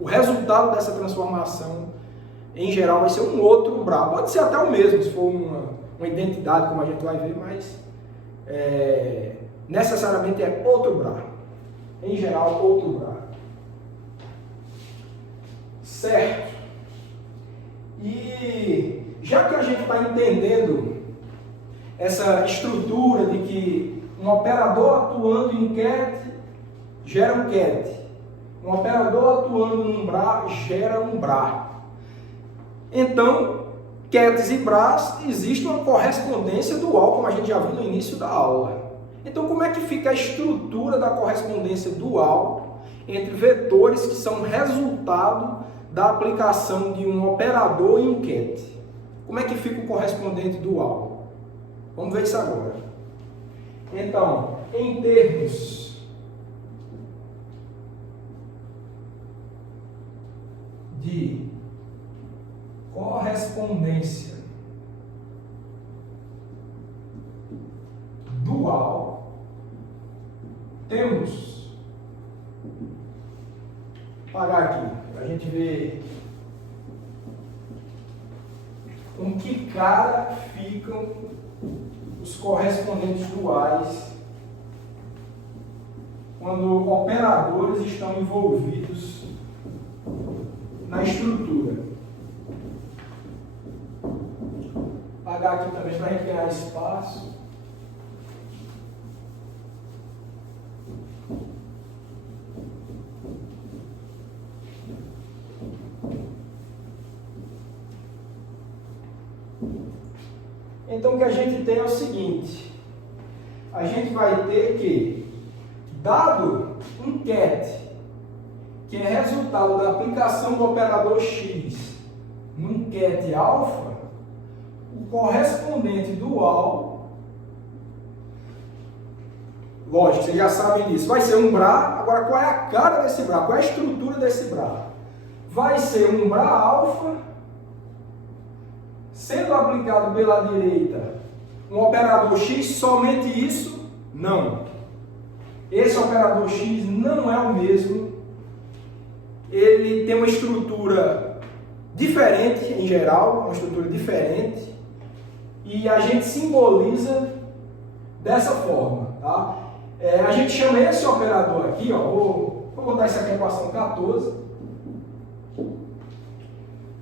o resultado dessa transformação, em geral, vai ser um outro Bra. Pode ser até o mesmo, se for uma identidade, como a gente vai ver, mas necessariamente é outro Bra. Em geral, outro Bra. Certo? E já que a gente está entendendo essa estrutura de que um operador atuando em cat gera um cat, um operador atuando num Bra gera um Bra. Então, cats e Bras, existe uma correspondência dual, como a gente já viu no início da aula. Então, como é que fica a estrutura da correspondência dual entre vetores que são resultado da aplicação de um operador em um cat? Como é que fica o correspondente dual? Vamos ver isso agora. Então, em termos de correspondência dual, temos, vou apagar aqui, para a gente ver com que cara ficam os correspondentes duais quando operadores estão envolvidos na estrutura. Vou apagar aqui também para a gente ganhar espaço. Então, o que a gente tem é o seguinte, a gente vai ter que, dado um cat, que é resultado da aplicação do operador x num cat alfa, o correspondente dual, lógico, vocês já sabem disso, vai ser um Bra. Agora, qual é a cara desse Bra? Qual é a estrutura desse Bra? Vai ser um Bra alfa, sendo aplicado pela direita um operador x, somente isso? Não. Esse operador x não é o mesmo. Ele tem uma estrutura diferente em geral, uma estrutura diferente. E a gente simboliza dessa forma. Tá? A gente chama esse operador aqui, ó, vou botar isso aqui em equação 14.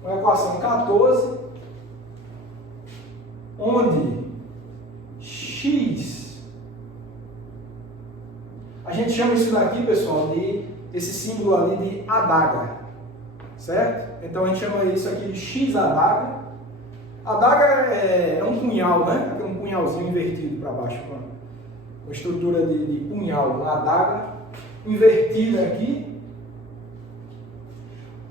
Uma equação 14. Onde x, a gente chama isso daqui, pessoal, de esse símbolo ali de adaga, certo? Então a gente chama isso aqui de x adaga. Adaga é um punhal, né? É um punhalzinho invertido para baixo, uma estrutura de punhal, uma adaga invertida aqui,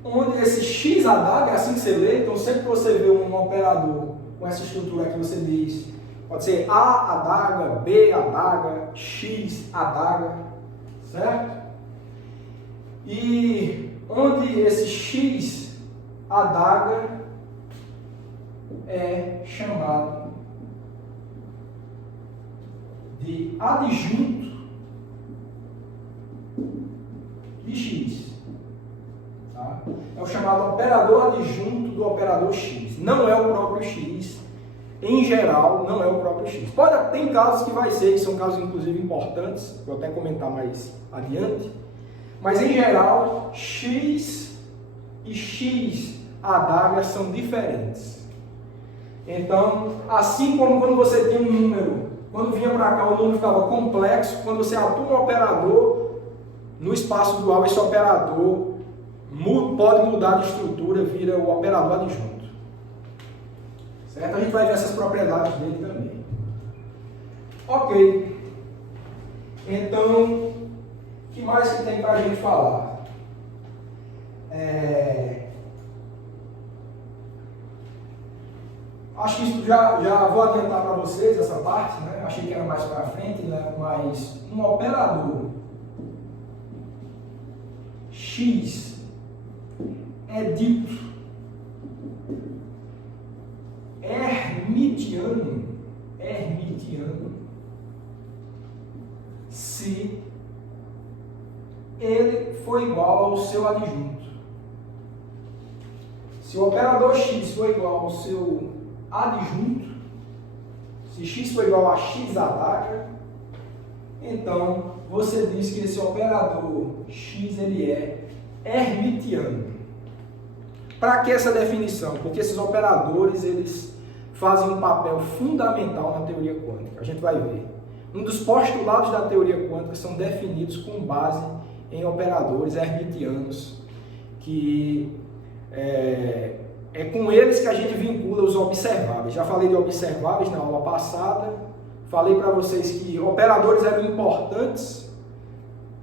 onde esse x adaga é assim que você lê. Então sempre que você vê um operador com essa estrutura aqui, você diz, pode ser A adaga, B adaga, X adaga, certo? E onde esse X adaga é chamado de adjunto de X. Tá? É o chamado operador adjunto do operador X. Não é o próprio X. Em geral, não é o próprio X. Tem casos que vai ser, que são casos inclusive importantes, vou até comentar mais adiante. Mas em geral, X e x a W são diferentes. Então, assim como quando você tem um número, quando vinha para cá o número ficava complexo, quando você atua um operador, no espaço dual esse operador pode mudar de estrutura, vira o operador adjunto. Certo? A gente vai ver essas propriedades dele também. Ok. Então, o que mais que tem para a gente falar? Acho que isso já vou adiantar para vocês essa parte, né? Achei que era mais para frente, né? Mas um operador X é dito hermitiano se ele for igual ao seu adjunto. Se o operador X for igual ao seu adjunto, se x for igual a x a W, então você diz que esse operador x ele é hermitiano. Para que essa definição? Porque esses operadores eles fazem um papel fundamental na teoria quântica. A gente vai ver. Um dos postulados da teoria quântica são definidos com base em operadores hermitianos, que é com eles que a gente vincula os observáveis. Já falei de observáveis na aula passada. Falei para vocês que operadores eram importantes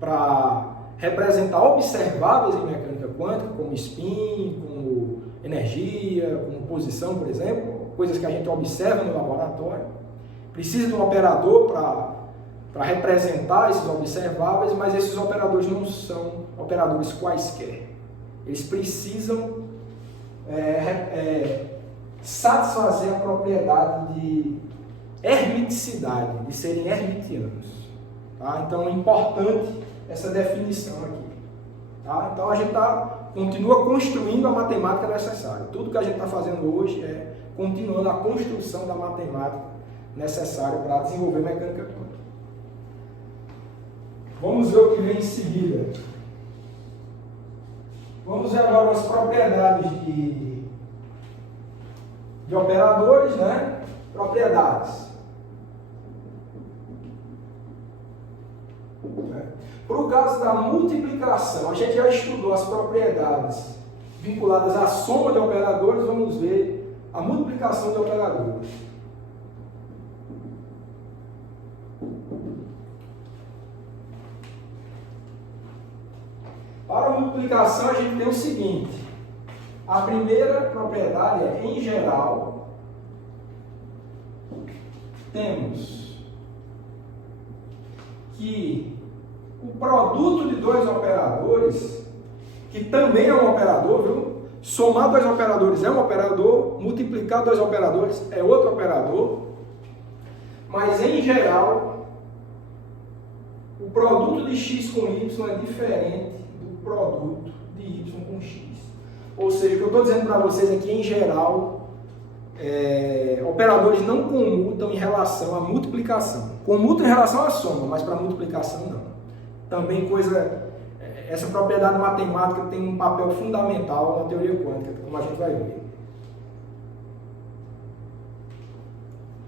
para representar observáveis em mecânica quântica, como spin, como energia, como posição, por exemplo, coisas que a gente observa no laboratório. Precisa de um operador para representar esses observáveis, mas esses operadores não são operadores quaisquer. Eles precisam satisfazer a propriedade de hermiticidade, de serem hermitianos. Tá? Então é importante essa definição aqui. Tá? Então a gente continua construindo a matemática necessária. Tudo que a gente está fazendo hoje é continuando a construção da matemática necessária para desenvolver mecânica quântica. Vamos ver o que vem em seguida. Vamos ver agora as propriedades de operadores, né? Propriedades. Por causa da multiplicação, a gente já estudou as propriedades vinculadas à soma de operadores, vamos ver a multiplicação de operadores. Para a multiplicação, a gente tem o seguinte: a primeira propriedade é, em geral, temos que o produto de dois operadores, que também é um operador, viu? Somar dois operadores é um operador, multiplicar dois operadores é outro operador, mas em geral, o produto de x com y é diferente do produto de y com x. Ou seja, o que eu estou dizendo para vocês é que, em geral, operadores não comutam em relação à multiplicação. Comutam em relação à soma, mas para multiplicação não. Também essa propriedade matemática tem um papel fundamental na teoria quântica, como a gente vai ver.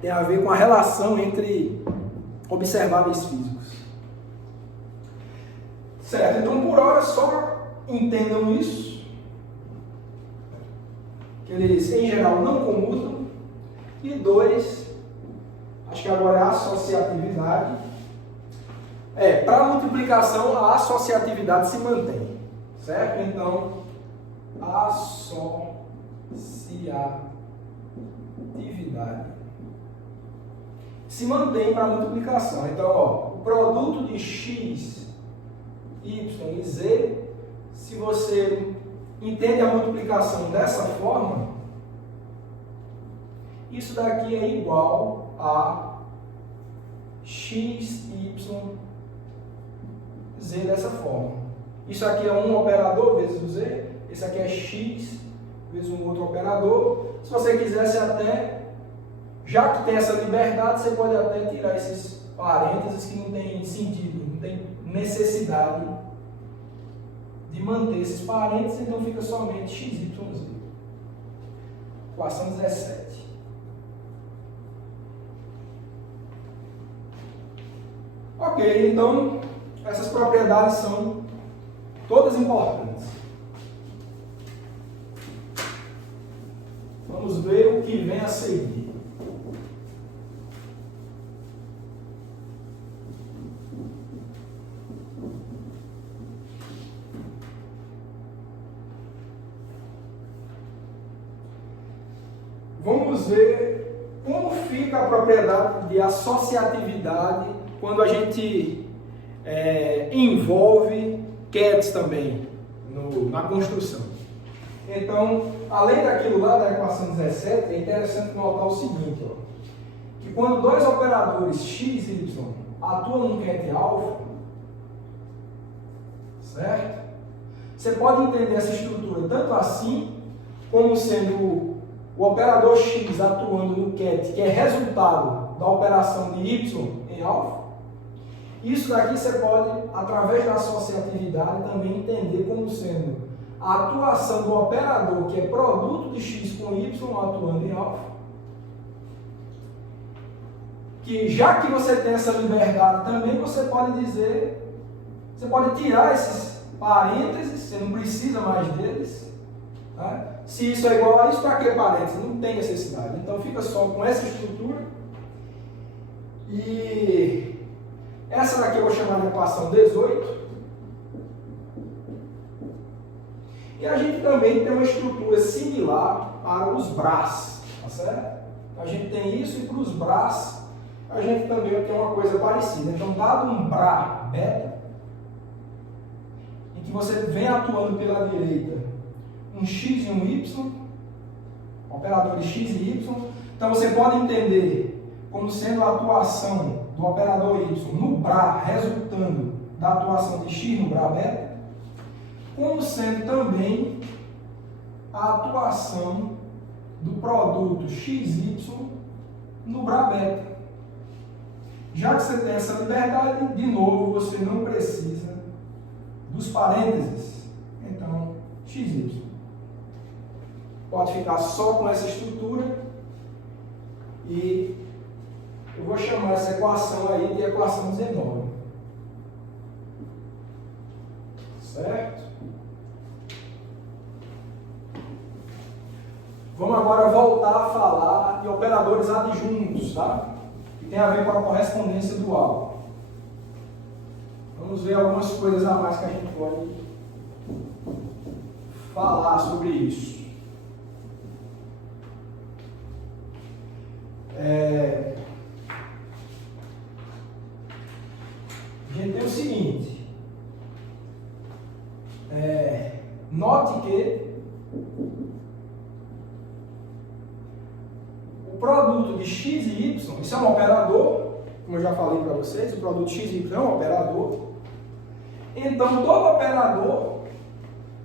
Tem a ver com a relação entre observáveis físicos. Certo, então por hora só entendam isso, que eles em geral não comutam. E dois, acho que agora é a associatividade. Para a multiplicação, a associatividade se mantém, certo? Então, associatividade se mantém para a multiplicação. Então, o produto de x, y e z, se você entende a multiplicação dessa forma, isso daqui é igual a x, y, z dessa forma. Isso aqui é um operador vezes o z, esse aqui é x vezes um outro operador. Se você quisesse até, já que tem essa liberdade, você pode até tirar esses parênteses que não tem sentido, não tem necessidade de manter esses parênteses, então fica somente XYZ. Equação 17. Ok, então essas propriedades são todas importantes. Vamos ver o que vem a seguir. Vamos ver como fica a propriedade de associatividade quando a gente envolve quetes também na construção. Então, além daquilo lá da equação 17, é interessante notar o seguinte, ó, que quando dois operadores x e y atuam num ket alfa, certo? Você pode entender essa estrutura tanto assim, como sendo o operador x atuando no ket, que é resultado da operação de y em alfa. Isso daqui você pode, através da associatividade, também entender como sendo a atuação do operador, que é produto de x com y atuando em alfa. Que já que você tem essa liberdade também, você pode dizer, você pode tirar esses parênteses, você não precisa mais deles. Tá? Se isso é igual a isso, para que parênteses? Não tem necessidade. Então fica só com essa estrutura. E essa daqui eu vou chamar de equação 18. E a gente também tem uma estrutura similar para os brás, tá certo? A gente tem isso e para os brás a gente também tem uma coisa parecida. Então, dado um brá beta, em que você vem atuando pela direita um x e um y, operadores x e y, então você pode entender como sendo a atuação do operador y no brá resultando da atuação de x no brá beta, como sendo também a atuação do produto XY no brá beta. Já que você tem essa liberdade, de novo, você não precisa dos parênteses. Então, XY. Pode ficar só com essa estrutura e eu vou chamar essa equação aí de equação 19. Certo? Vamos agora voltar a falar de operadores adjuntos, tá? Que tem a ver com a correspondência dual. Vamos ver algumas coisas a mais que a gente pode falar sobre isso. A gente tem o seguinte. Note que o produto de x e y, isso é um operador, como eu já falei para vocês, o produto x e y é um operador. Então, todo operador,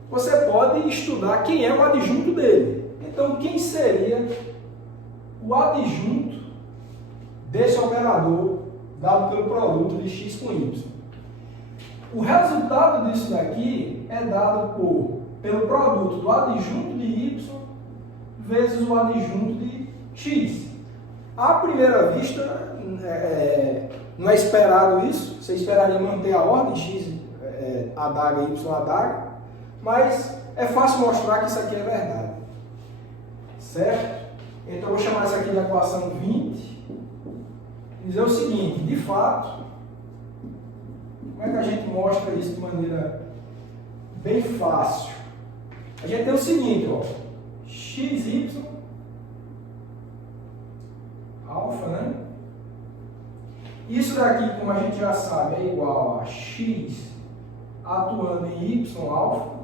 você pode estudar quem é o adjunto dele. Então, quem seria o adjunto desse operador dado pelo produto de x com y? O resultado disso daqui é dado pelo produto do adjunto de y vezes o adjunto de x. À primeira vista, não é esperado isso. Você esperaria manter a ordem x adaga, y adaga, mas é fácil mostrar que isso aqui é verdade. Certo? Então eu vou chamar isso aqui de equação 20 e dizer o seguinte: de fato, como é que a gente mostra isso de maneira bem fácil? A gente tem o seguinte, ó, xy alfa, né? Isso daqui, como a gente já sabe, é igual a x atuando em y alfa.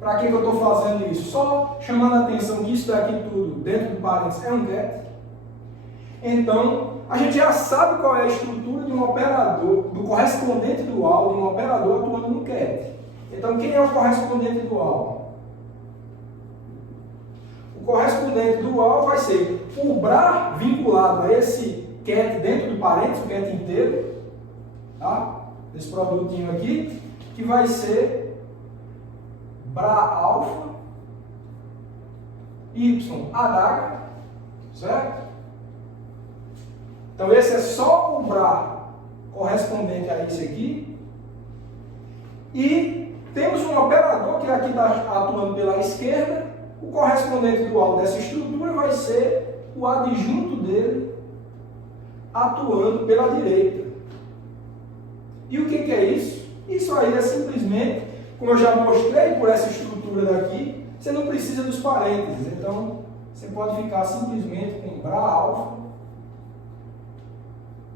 Para que eu estou fazendo isso? Só chamando a atenção que isso daqui tudo, dentro do parênteses, é um ket. Então, a gente já sabe qual é a estrutura de um operador, do correspondente dual de um operador atuando no ket. Então, quem é o correspondente dual? O correspondente dual vai ser o brá vinculado a esse ket dentro do parênteses, o ket inteiro, tá? Esse produtinho aqui, que vai ser Bra alfa, Y adaga, certo? Então esse é só o Bra correspondente a esse aqui. E temos um operador que aqui está atuando pela esquerda. O correspondente dual dessa estrutura vai ser o adjunto dele atuando pela direita. E o que é isso? Isso aí é simplesmente, como eu já mostrei por essa estrutura daqui, você não precisa dos parênteses. Então, você pode ficar simplesmente com Bra alfa,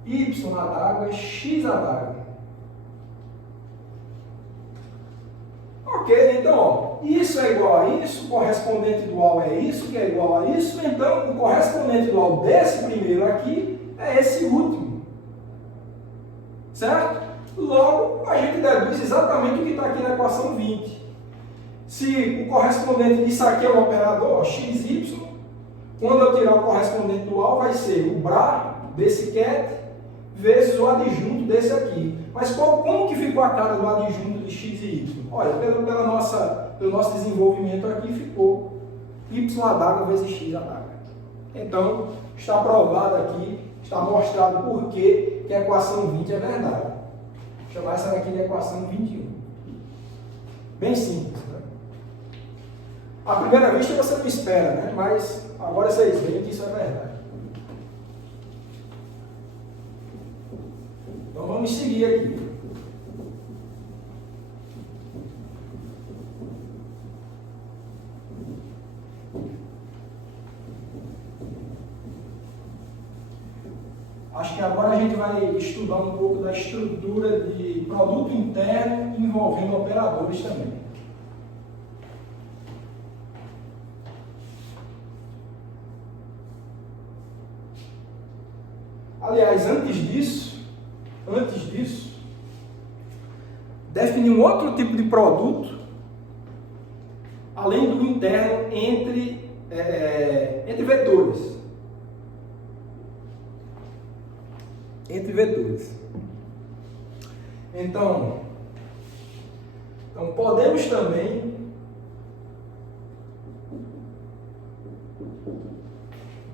Y adaga, X adaga. Ok, então, ó, isso é igual a isso, o correspondente dual é isso, que é igual a isso, então o correspondente dual desse primeiro aqui é esse último. Certo? Logo, a gente deduz exatamente o que está aqui na equação 20. Se o correspondente disso aqui é um operador, ó, XY, quando eu tirar o correspondente dual, vai ser o Bra desse ket vezes o adjunto desse aqui. Mas como que ficou a cara do adjunto de x e y? Olha, pelo nosso desenvolvimento aqui ficou y adaga vezes x adaga. Então, está provado aqui, está mostrado por que a equação 20 é verdade. Vou chamar essa daqui de equação 21. Bem simples, né? À primeira vista você não espera, né? Mas agora vocês veem que isso é verdade. Então vamos seguir aqui. Acho que agora a gente vai estudar um pouco da estrutura de produto interno envolvendo operadores também. Aliás, antes disso, definir um outro tipo de produto, além do interno, entre vetores. Entre vetores. Então podemos também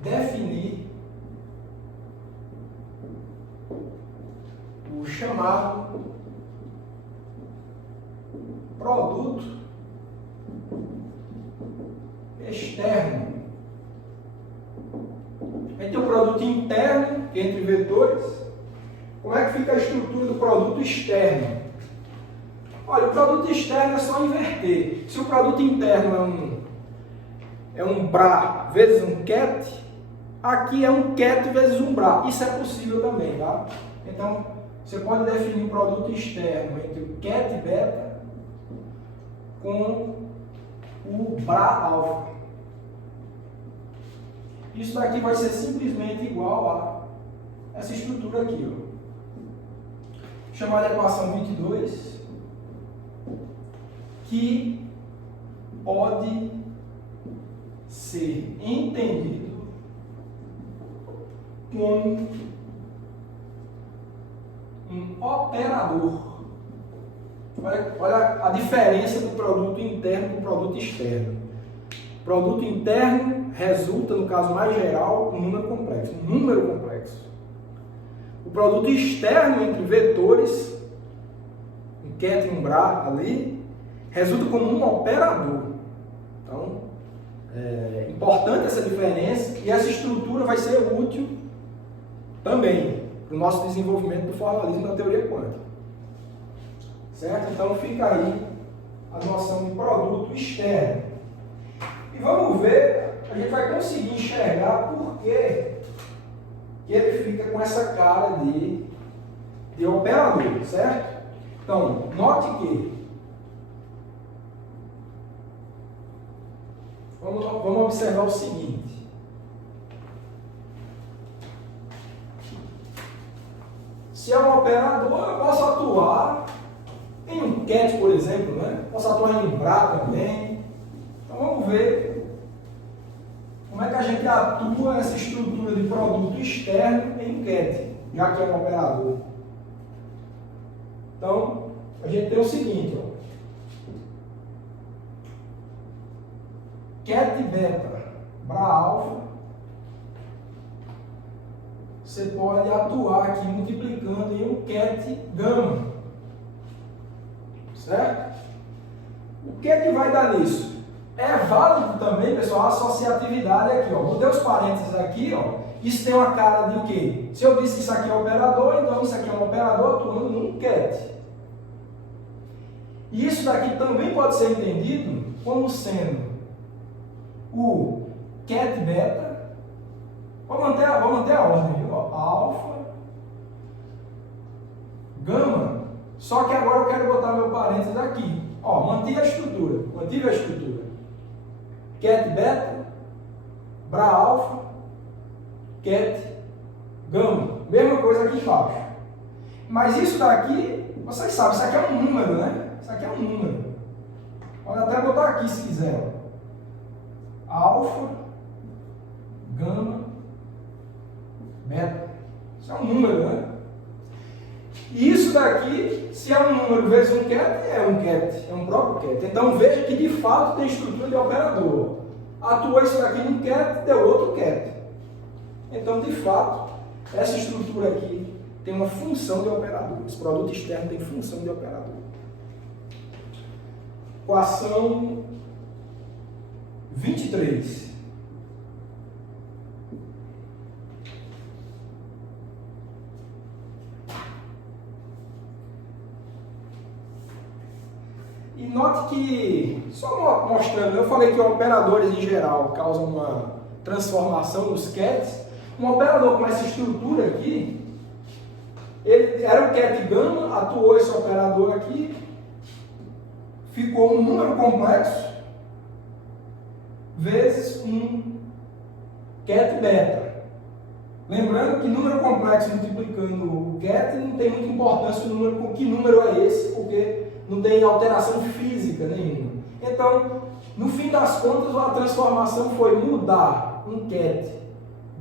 definir o chamado produto externo. A gente tem o produto interno, que é entre vetores. Como é que fica a estrutura do produto externo? Olha, o produto externo é só inverter. Se o produto interno é um Bra vezes um ket, aqui é um ket vezes um Bra. Isso é possível também, tá? Então, você pode definir um produto externo entre o ket beta com o Bra alfa. Isso daqui vai ser simplesmente igual a essa estrutura aqui, ó. Chamada equação 22, que pode ser entendido como um operador. Olha a diferença do produto interno do produto externo. O produto interno resulta, no caso mais geral, um número complexo. O produto externo entre vetores, um ket e um Bra ali, resulta como um operador. Então, é importante essa diferença e essa estrutura vai ser útil também para o nosso desenvolvimento do formalismo da teoria quântica. Certo? Então fica aí a noção de produto externo. E vamos ver, a gente vai conseguir enxergar por que ele fica com essa cara de operador, certo? Então, note que vamos observar o seguinte. Se é um operador, eu posso atuar em um ket, por exemplo, né? Posso atuar em um Bra também. Então vamos ver como é que a gente atua essa estrutura de produto externo em um ket, já que é um operador. Então, a gente tem o seguinte, ó. ket beta Bra alfa, você pode atuar aqui multiplicando em um ket gama. Certo? O que é que vai dar nisso? É válido também, pessoal, a associatividade aqui, ó. Botei os parênteses aqui, ó. Isso tem uma cara de o quê? Se eu disse que isso aqui é operador, então isso aqui é um operador atuando num ket. E isso daqui também pode ser entendido como sendo o ket beta. Vou manter a ordem, viu? Alfa, gama. Só que agora eu quero botar meu parênteses aqui. Ó, mantive a estrutura. Ket beta, Bra alfa, ket gama. Mesma coisa aqui embaixo. Mas isso daqui, vocês sabem, isso aqui é um número, né? Isso aqui é um número. Pode até botar aqui se quiser. Alfa, gama, beta. Isso é um número, né? E isso daqui, se é um número vezes um ket, é um próprio ket. Então veja que de fato tem estrutura de operador. Atuou isso daqui num ket, deu outro ket. Então, de fato, essa estrutura aqui tem uma função de operador. Esse produto externo tem função de operador. Equação 23. E note que, só mostrando, eu falei que operadores em geral causam uma transformação nos kets. Um operador com essa estrutura aqui, ele era um ket gama, atuou esse operador aqui, ficou um número complexo vezes um ket beta. Lembrando que número complexo multiplicando o ket não tem muita importância o número, com que número é esse, porque não tem alteração física nenhuma. Então, no fim das contas, a transformação foi mudar um ket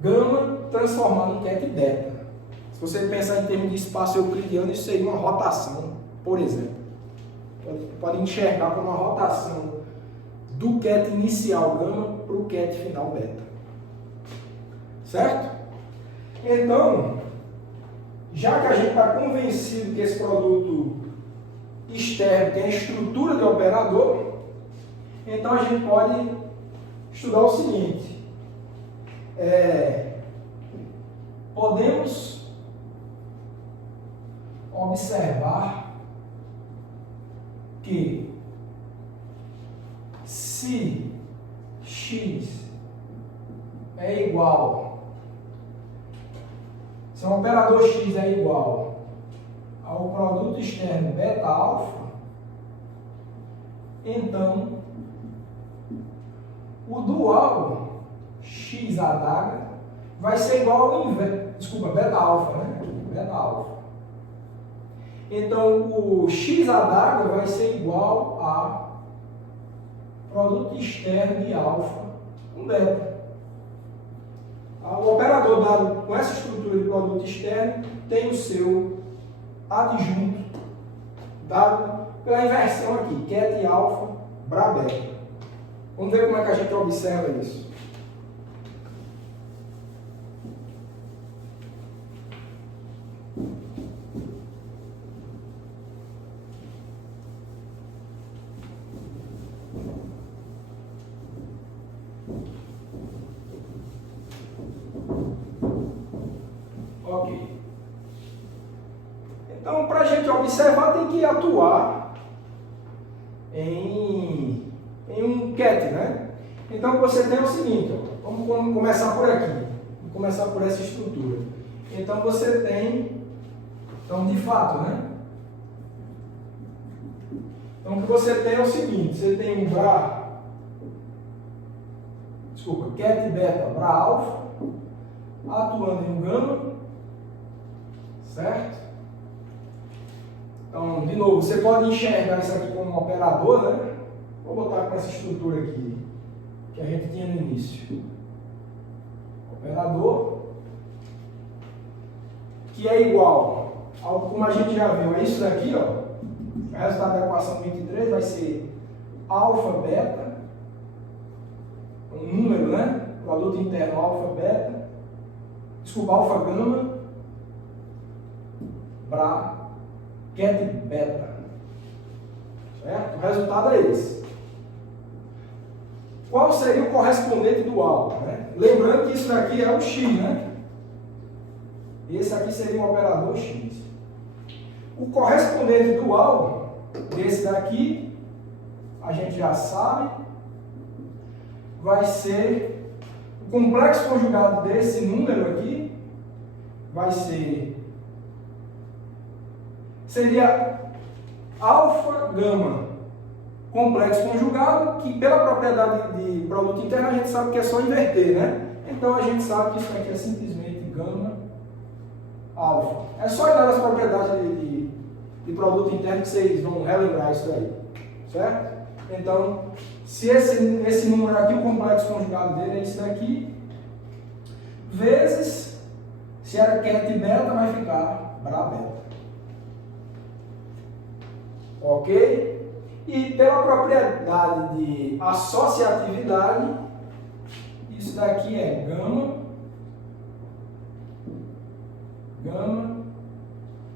gama transformar num ket beta. Se você pensar em termos de espaço euclidiano, isso seria uma rotação, por exemplo. Pode enxergar como uma rotação do ket inicial gama para o ket final beta. Certo? Então, já que a gente está convencido que esse produto externo tem a estrutura de operador, então a gente pode estudar o seguinte. Podemos observar que se x é igual, se um operador x é igual ao produto externo beta alfa, então o dual x adaga vai ser igual ao inverso, beta alfa, né? Beta alfa. Então o x adaga vai ser igual a produto externo de alfa com beta. O operador dado com essa estrutura de produto externo tem o seu adjunto dado pela inversão aqui, ket alfa Bra beta. Vamos ver como é que a gente observa isso. Ok. Então, para a gente observar, tem que atuar em um ket, né? Então, você tem o seguinte, ó, vamos começar por aqui. Vamos começar por essa estrutura. Então, você tem, de fato, né? Então, o que você tem é o seguinte, você tem um ket beta Bra alfa, atuando em um gama, certo? Então, de novo, você pode enxergar isso aqui como um operador, né? Vou botar com essa estrutura aqui, que a gente tinha no início. Operador, que é igual ao, como a gente já viu, é isso daqui, ó. O resultado da equação 23 vai ser alfa beta um número, né? Produto interno alfa, beta, desculpa, alfa, gama, bracket, beta. Certo? O resultado é esse. Qual seria o correspondente do alfa, né? Lembrando que isso daqui é o x, né? Esse aqui seria um operador x. O correspondente dual desse daqui, a gente já sabe, vai ser o complexo conjugado desse número aqui, seria alfa, gama, complexo conjugado, que pela propriedade de produto interno a gente sabe que é só inverter, né? Então a gente sabe que isso aqui é simplesmente gama, alfa. É só olhar as propriedades de produto interno que vocês vão relembrar isso aí, certo? Então, se esse número aqui, o complexo conjugado dele é isso daqui, vezes, se era ket beta, vai ficar bra beta. Ok? E pela propriedade de associatividade, isso daqui é gama,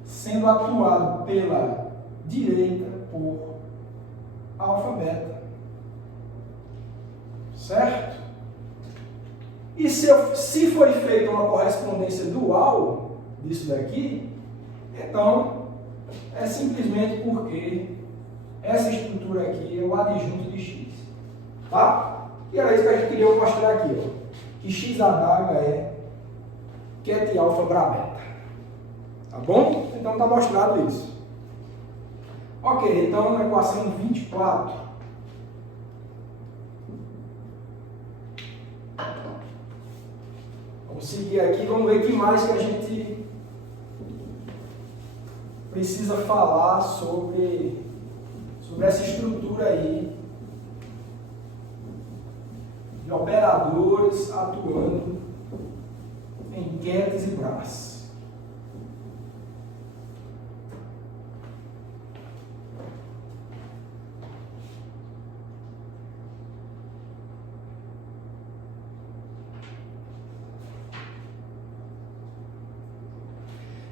sendo atuado pela direita por alfa, beta. Certo? E se foi feita uma correspondência dual disso daqui, então é simplesmente porque essa estrutura aqui é o adjunto de x. Tá? E era isso que a gente queria mostrar aqui, ó, que x adaga é ket alfa bra beta. Tá bom? Então está mostrado isso. Ok, então na equação 24. Vamos seguir aqui, vamos ver o que mais que a gente precisa falar sobre essa estrutura aí de operadores atuando em quetes e bras.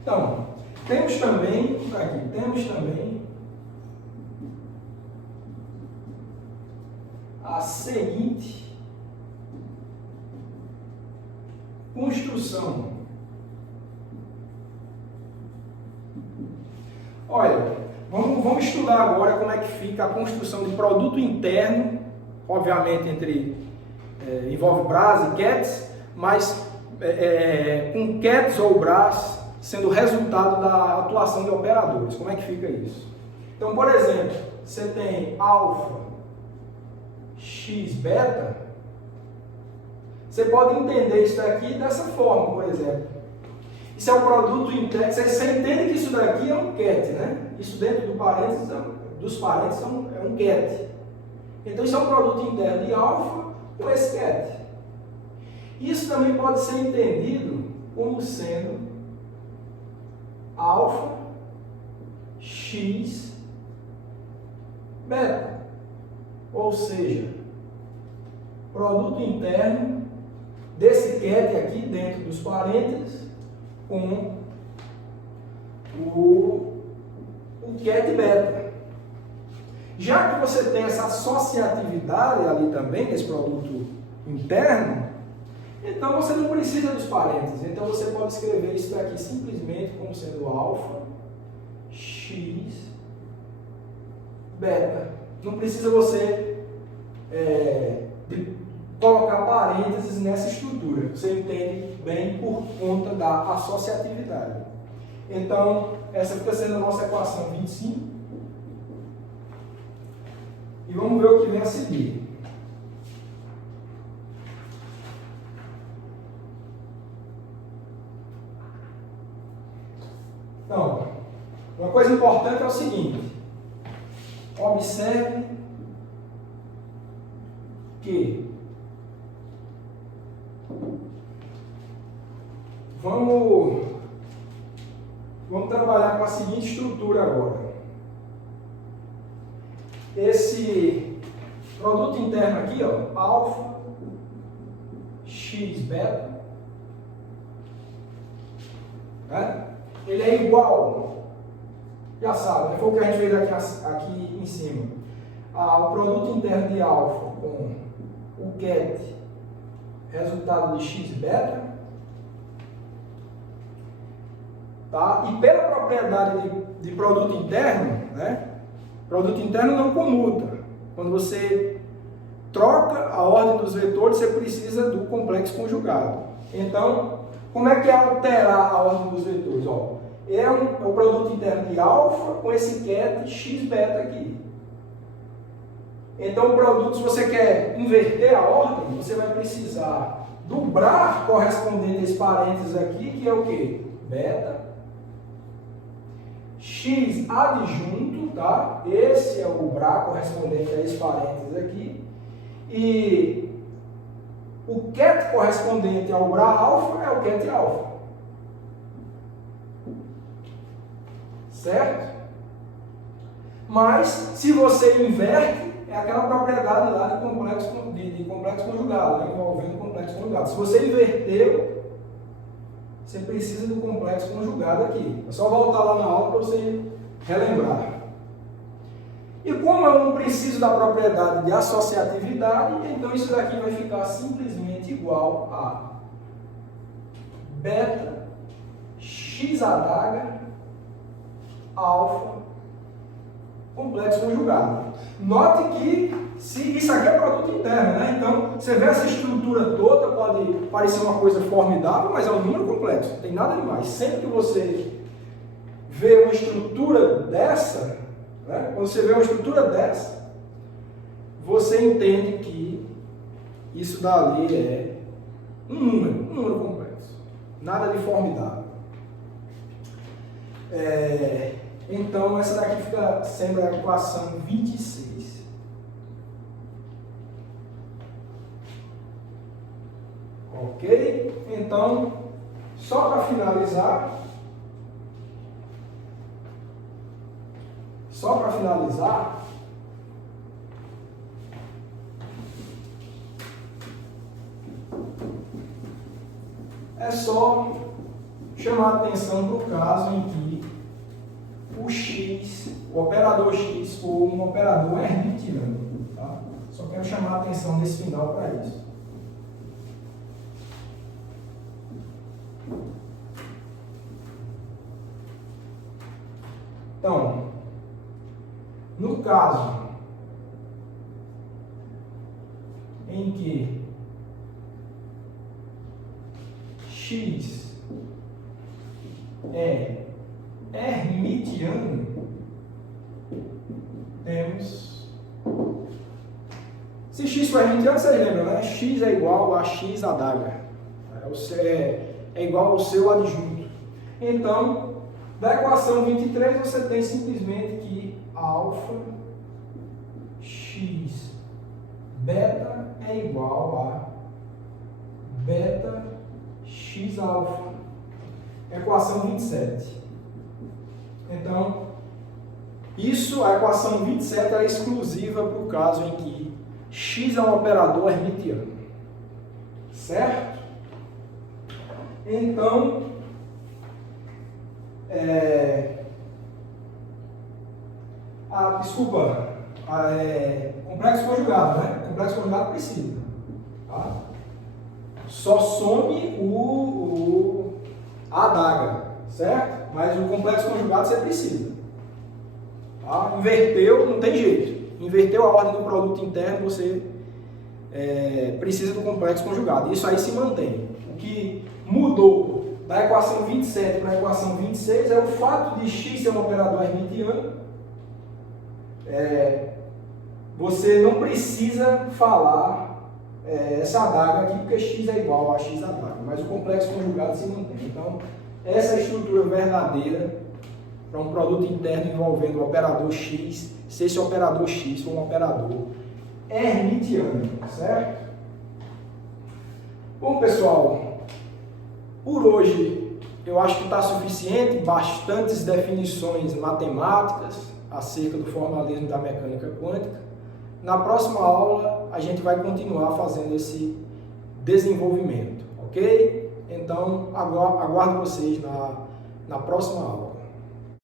Então, temos também a seguinte construção. Olha, vamos estudar agora como é que fica a construção de produto interno, obviamente envolve bras e quetes, mas com quetes ou bras sendo resultado da atuação de operadores. Como é que fica isso? Então, por exemplo, você tem alfa, x, beta, você pode entender isso daqui dessa forma, por exemplo. Isso é um produto interno, você entende que isso daqui é um ket, né? Isso dentro dos parênteses é um ket. Então, isso é um produto interno de alfa com esse ket. Isso também pode ser entendido como sendo alfa, x, beta. Ou seja, produto interno desse ket aqui dentro dos parênteses com o ket beta. Já que você tem essa associatividade ali também, nesse produto interno, então você não precisa dos parênteses. Então você pode escrever isso daqui simplesmente como sendo alfa, x, beta. Não precisa você colocar parênteses nessa estrutura. Você entende bem por conta da associatividade. Então, essa fica sendo a nossa equação 25. E vamos ver o que vem a seguir. Então, uma coisa importante é o seguinte. Observe que vamos trabalhar com a seguinte estrutura agora. Esse produto interno aqui, ó, alfa, x beta, né? Ele é igual, já sabe, né? Foi o que a gente fez aqui em cima, o produto interno de alfa com o ket, resultado de x beta, tá? E pela propriedade de produto interno, né? Produto interno não comuta. Quando você troca a ordem dos vetores, você precisa do complexo conjugado. Então, como é que é alterar a ordem dos vetores? Ó, é o produto interno de alfa com esse ket x beta aqui. Então, o produto, se você quer inverter a ordem, você vai precisar do BRA correspondente a esse parênteses aqui, que é o quê? Beta. X adjunto, tá? Esse é o BRA correspondente a esse parênteses aqui. E o ket correspondente ao BRA alfa é o ket alfa. Certo? Mas, se você inverte, é aquela propriedade lá de complexo conjugado, né? Envolvendo complexo conjugado. Se você inverteu, você precisa do complexo conjugado aqui. É só voltar lá na aula para você relembrar. E como eu não preciso da propriedade de associatividade, então isso daqui vai ficar simplesmente igual a beta x adaga alfa complexo conjugado. Note que isso aqui é produto interno, né? Então, você vê essa estrutura toda, pode parecer uma coisa formidável, mas é um número complexo, não tem nada demais. Sempre que você vê uma estrutura dessa, né? Quando você vê uma estrutura dessa, você entende que isso dali é um número complexo. Nada de formidável. Então, essa daqui fica sendo a equação 26. Ok? Então, só para finalizar, é só chamar a atenção para o caso em que o x, o operador x, for um operador hermitiano. Tá? Só quero chamar a atenção nesse final para isso. Então, no caso em que x é hermitiano, temos... Se x for hermitiano, vocês lembram, né? X é igual a x adaga. É igual ao seu adjunto. Então, da equação 23, você tem simplesmente que alfa x beta é igual a beta x alfa. Equação 27. Então, a equação 27 é exclusiva para o caso em que x é um operador hermitiano. Certo? Então, complexo conjugado, né? Complexo conjugado precisa. Tá? Só some a adaga, certo? Mas o complexo conjugado você precisa. Tá? Inverteu, não tem jeito. Inverteu a ordem do produto interno, você precisa do complexo conjugado. Isso aí se mantém. O que mudou da equação 27 para a equação 26 é o fato de x ser um operador hermitiano. Você não precisa falar essa adaga aqui, porque x é igual a x adaga, mas o complexo conjugado se mantém. Então, essa é a estrutura verdadeira para um produto interno envolvendo o operador x, se esse operador x for um operador hermitiano, certo? Bom, pessoal, por hoje eu acho que está suficiente, bastantes definições matemáticas acerca do formalismo da mecânica quântica. Na próxima aula, a gente vai continuar fazendo desenvolvimento, ok? Então, aguardo vocês na próxima aula.